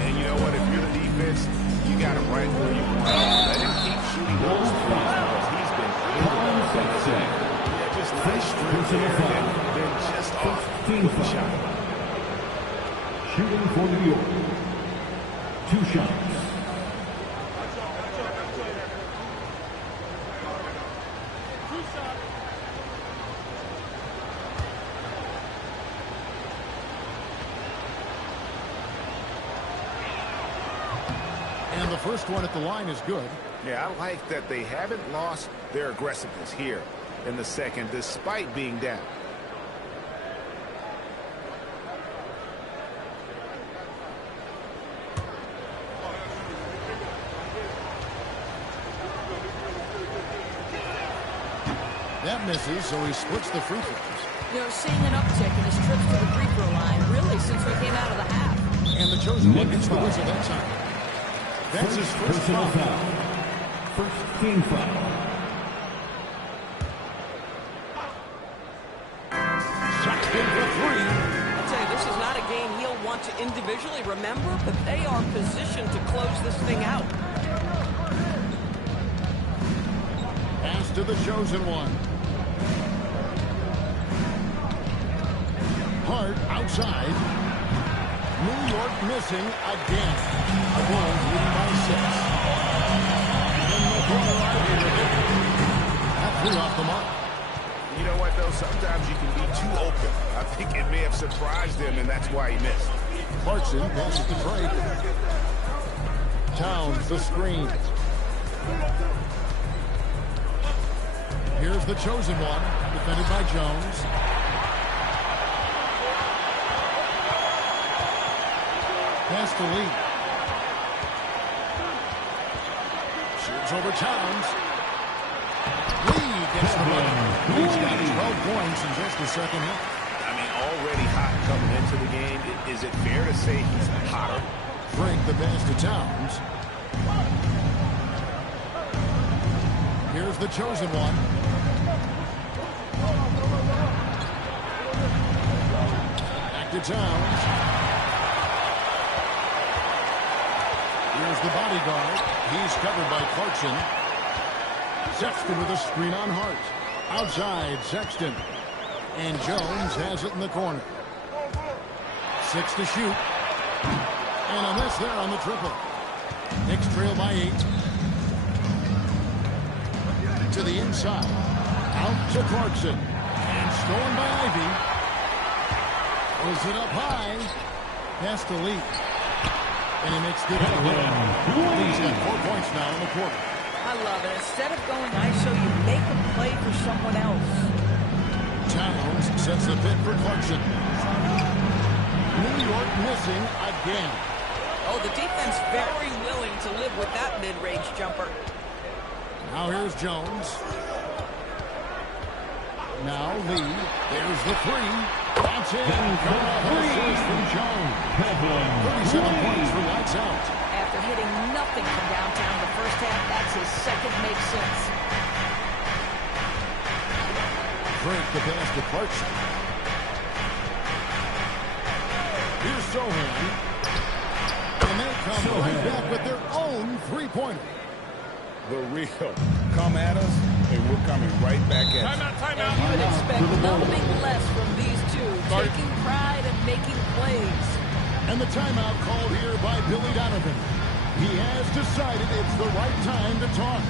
And you know what? If you're the defense, you got him right where you want him. Let him keep shooting those threes because he's been just nice straight there and then just off with the shot. Shooting for New York. 2 shots. And the first one at the line is good. Yeah, I like that they haven't lost their aggressiveness here in the second, despite being down. That misses, so he splits the free throws. You know, seeing an uptick in his trips to the free throw line, really, since we came out of the half. And the chosen one gets the whistle that time. That's his first foul. First team foul. Sexton for 3. I'll tell you, this is not a game he'll want to individually remember, but they are positioned to close this thing out. Pass to the chosen one. Hart outside. New York missing again. The Bulls leading by 6. In the corner, Ivey with it. That 3 off the mark. You know what, though? Sometimes you can be too open. I think it may have surprised him, and that's why he missed. Clarkson passes the break. Towns the screen. Here's the chosen one, defended by Jones. Pass to Lee. Shoots over Towns. Lee gets the ball. He's got 12 points in just the second hit. I mean, already hot coming into the game. Is it fair to say he's hotter? Frank the pass to Towns. Here's the chosen one. Back to Towns. Here's the bodyguard. He's covered by Clarkson. Sexton with a screen on Hart. Outside, Sexton. And Jones has it in the corner. 6 to shoot. And a miss there on the triple. Knicks trail by 8. To the inside. Out to Clarkson. And stolen by Ivey. Throws it up high. Pass to Lee. And he makes good on the hit. Lee's got 4 points now in the quarter. I love it. Instead of going ISO, you make a play for someone else. Towns sets the pit for Clarkson. New York missing again. Oh, the defense very willing to live with that mid-range jumper. Now here's Jones. Now Lee. There's the 3. That's in. Assist from Jones. 37 points for lights out. After hitting nothing from downtown the first half, that's his second make since. Frank the pass to Clarkson. Here's Sohan. And they come right back with their own three-pointer. The real come at us, and we're coming right back at you. And you would expect nothing less from these two, taking pride and making plays. And the timeout called here by Billy Donovan. He has decided it's the right time to talk.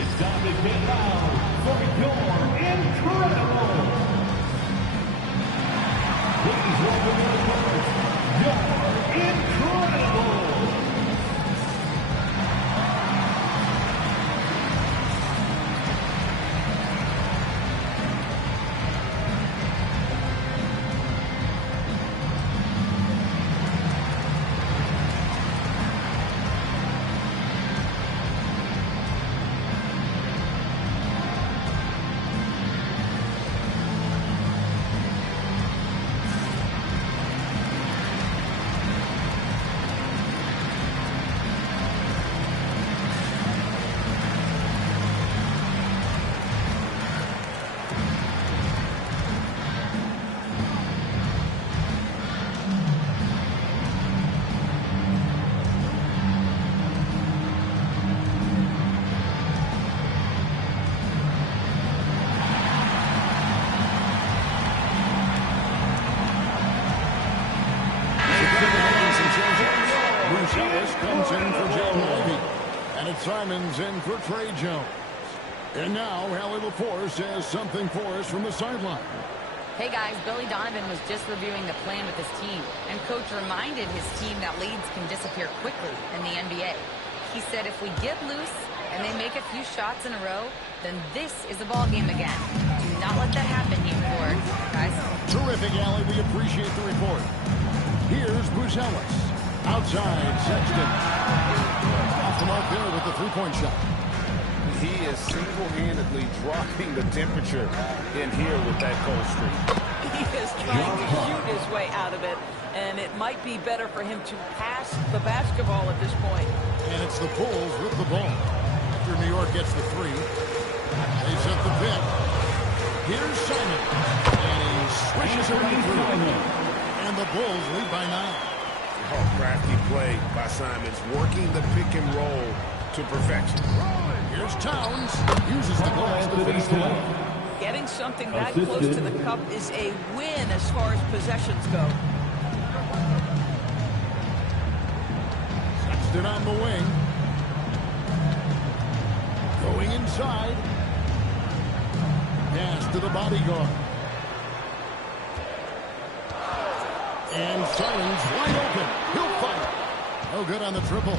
It's time to get loud for your incredible. Please welcome your opponents, your incredible. Simons in for Trey Jones. And now, Hallie LaForce has something for us from the sideline. Hey guys, Billy Donovan was just reviewing the plan with his team, and Coach reminded his team that leads can disappear quickly in the NBA. He said if we get loose and they make a few shots in a row, then this is a ball game again. Do not let that happen, you forwards, guys. Terrific, Allie. We appreciate the report. Here's Buzelis. Outside, Sexton. Off the mark there with the three-point shot. He is single-handedly dropping the temperature in here with that cold streak. He is trying to shoot his way out of it, and it might be better for him to pass the basketball at this point. And it's the Bulls with the ball. After New York gets the three, they set the pick. Here's Simon, and he swishes it right through. And the Bulls lead by 9. Oh, crafty play by Simons, working the pick and roll to perfection. Here's Towns, uses the glass to finish the line. Getting something that close to the cup is a win as far as possessions go. Sexton on the wing. Going inside. Pass to the bodyguard. And Simons wide open. He'll fire. No good on the triple.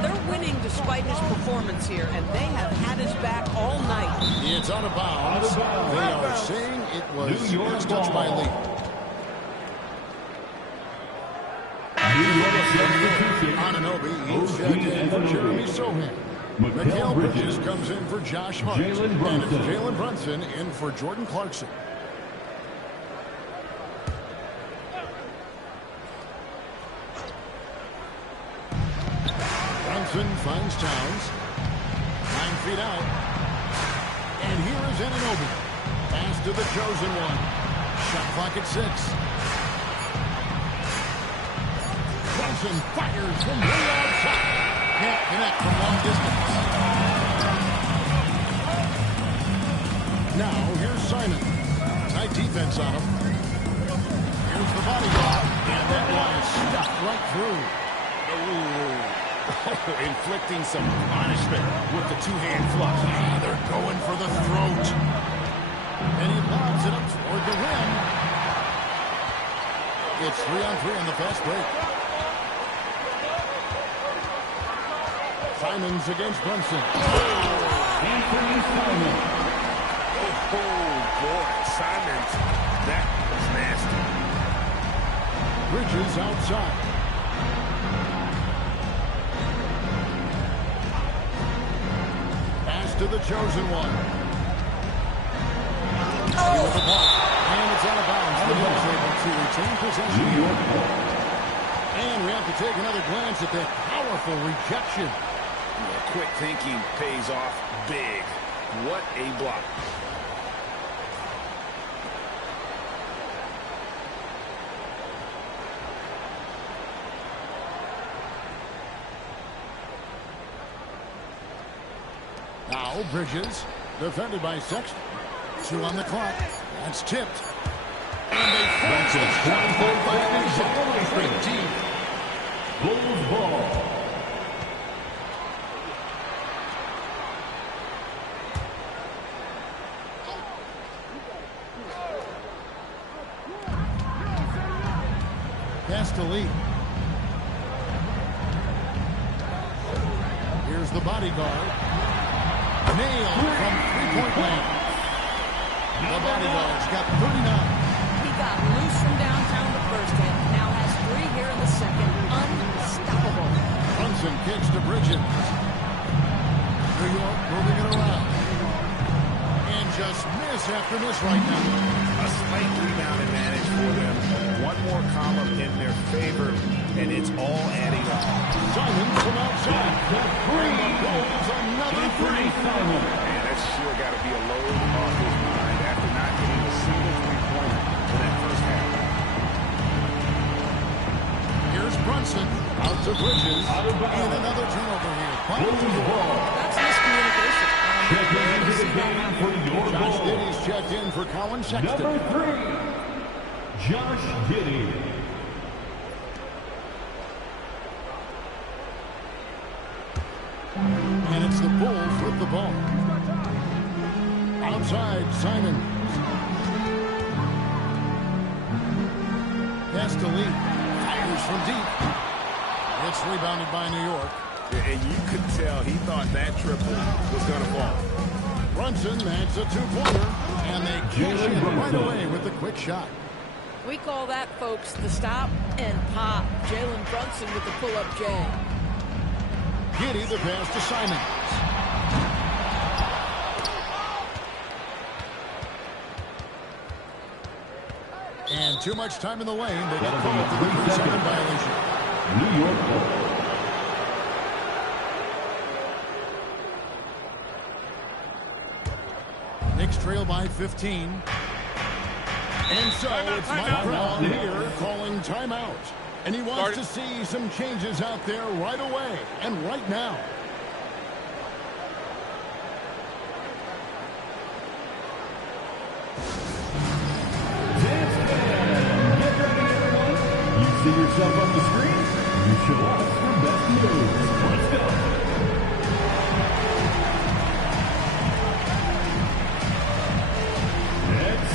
They're winning despite his performance here, and they have had his back all night. It's out of bounds. They are saying it was last touch by Lee. Anunoby, he's checked in for Jeremy Sohan. Mikal Bridges comes in for Josh Hart. And it's Jalen Brunson in for Jordan Clarkson. Finds Towns. 9 feet out. And here is Anunoby. Pass to the chosen one. Shot clock at 6. Brunson fires from way outside. Can't connect from long distance. Now here's Simon. Tight defense on him. Here's the bodyguard. And that one is stuck right through. Ooh. Oh, inflicting some punishment with the two-hand flush. They're going for the throat. And he lobs it up toward the rim. It's 3-on-3 on the fast break. Simons against Brunson. Anthony Simons. Oh, boy. Simons. That was nasty. Bridges outside. To the chosen one. Oh. The ball. And it's out of bounds. The Bulls able to retain possession. And we have to take another glance at that powerful rejection. Quick thinking pays off big. What a block. Michael Bridges, defended by Sexton. 2 on the clock. That's tipped. And they force the shot by straight deep. Bulls ball. Castelli. Here's the bodyguard. Nailed from three-point land. The bodyguard's got 39. He got loose from downtown the first half. Now has 3 here in the second. Unstoppable. Brunson kicks to Bridges. New York moving it around. And just miss after miss right now. A slight rebound advantage for them. One more column in their favor, and it's all adding up. Simon from outside. And goes another 3. Man, that's sure got to be a load off his mind after not hitting a single three-pointer for that first half. Here's Brunson out to Bridges. And another turnover here. That's miscommunication. Josh Giddey's checked in for Colin Sexton. Number 3, Josh Giddey. And it's the Bulls with the ball. Outside, Simon. Castelli fires from deep. It's rebounded by New York. And you could tell he thought that triple was going to fall. Brunson makes a 2-pointer, and they cash in right away with a quick shot. We call that, folks, the stop and pop. Jalen Brunson with the pull-up J. Giddey the pass to Simons. And too much time in the lane. They get called for the 3-second violation. New York ball. Knicks trail by 15. And so it's Mike Brown here calling timeout. And he wants to see some changes out there right away and right now. You see yourself on the screen? You should watch your best moves. Let's go. Next.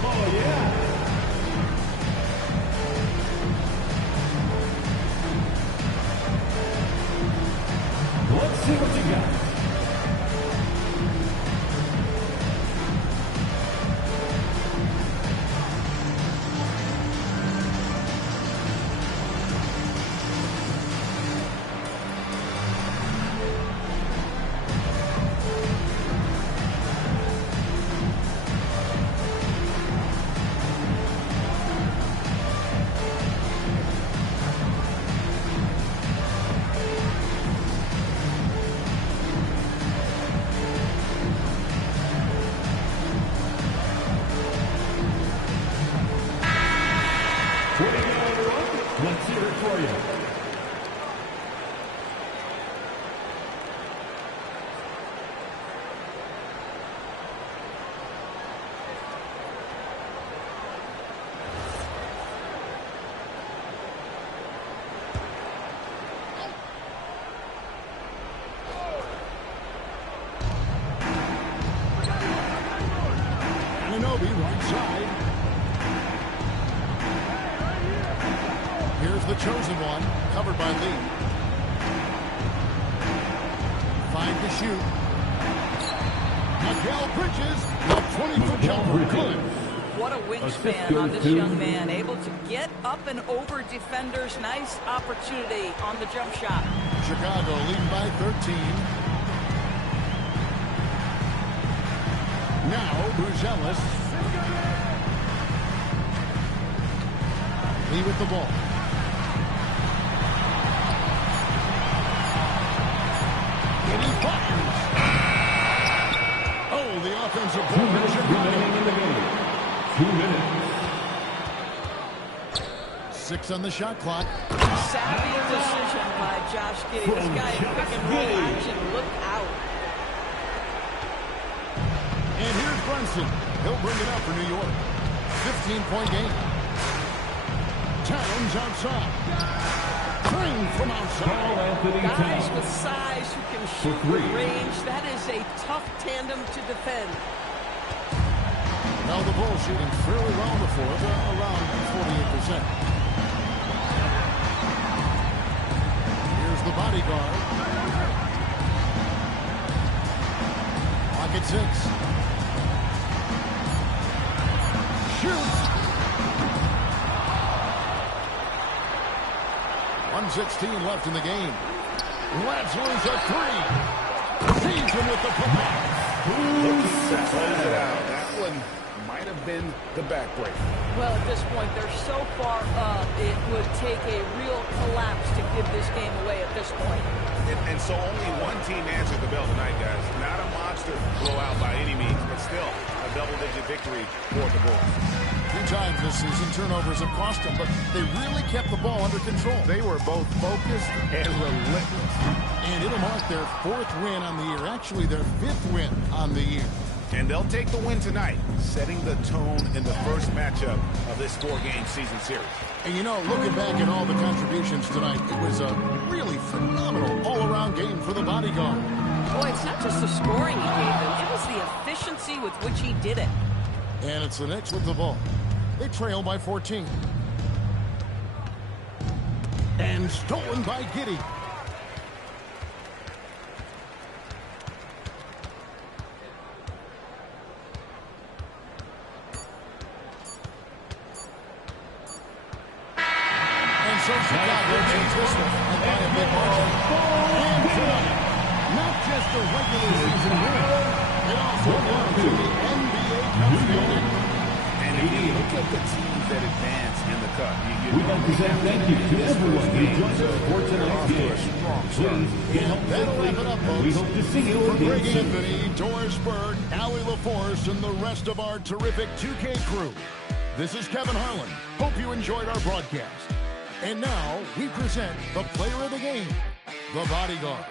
Oh, yeah. Let's see what you got. Let's hear it for you. Anunoby right side. Here's the chosen one, covered by Lee. 5 to shoot. Mikal Bridges, the 20-foot jumper, good. What a wingspan on this young man. Able to get up and over defenders. Nice opportunity on the jump shot. Chicago leading by 13. Now, Bruzelis. Lee with the ball. And he fires. Oh, the offensive ball. 2 minutes remaining in the game. 2 minutes. 6 on the shot clock. Savvy decision by Josh Giddey. This guy in pick and roll action. Look out. And here's Brunson. He'll bring it up for New York. 15-point game. Towns outside. Green from outside. Guys with size who can shoot with range. That is a tough tandem to defend. Now the Bulls shooting fairly well in the fourth, around 48%. Here's the bodyguard. Pocket 6. Shoots. 1:16 left in the game. Let's lose a 3. Feeds him with the putback. Looking to close it out. That one might have been the backbreak. Well, at this point, they're so far up, it would take a real collapse to give this game away at this point. And so only one team answered the bell tonight, guys. Not a monster blowout by any means, but still a double-digit victory for the Bulls. 2 times this season, turnovers have cost them, but they really kept the ball under control. They were both focused and relentless. And it'll mark their 4th win on the year, actually their 5th win on the year. And they'll take the win tonight, setting the tone in the first matchup of this 4-game season series. And you know, looking back at all the contributions tonight, it was a really phenomenal all-around game for the bodyguard. Boy, it's not just the scoring he gave them, it was the efficiency with which he did it. And it's the Knicks with the ball. They trail by 14. And stolen by Giddey. And so Chicago takes this one and by a big margin. And tonight, not just a regular season win, it also won to the NBA Cup final. And if you look at the teams that advance in the Cup, We'd like to say thank you to everyone who joined us for tonight's game. Please, That'll wrap it up, folks. we hope to see you For Greg again soon. Anthony, Doris Berg, Allie LaForce, and the rest of our terrific 2K crew, this is Kevin Harlan. Hope you enjoyed our broadcast. And now, we present the player of the game, the bodyguard.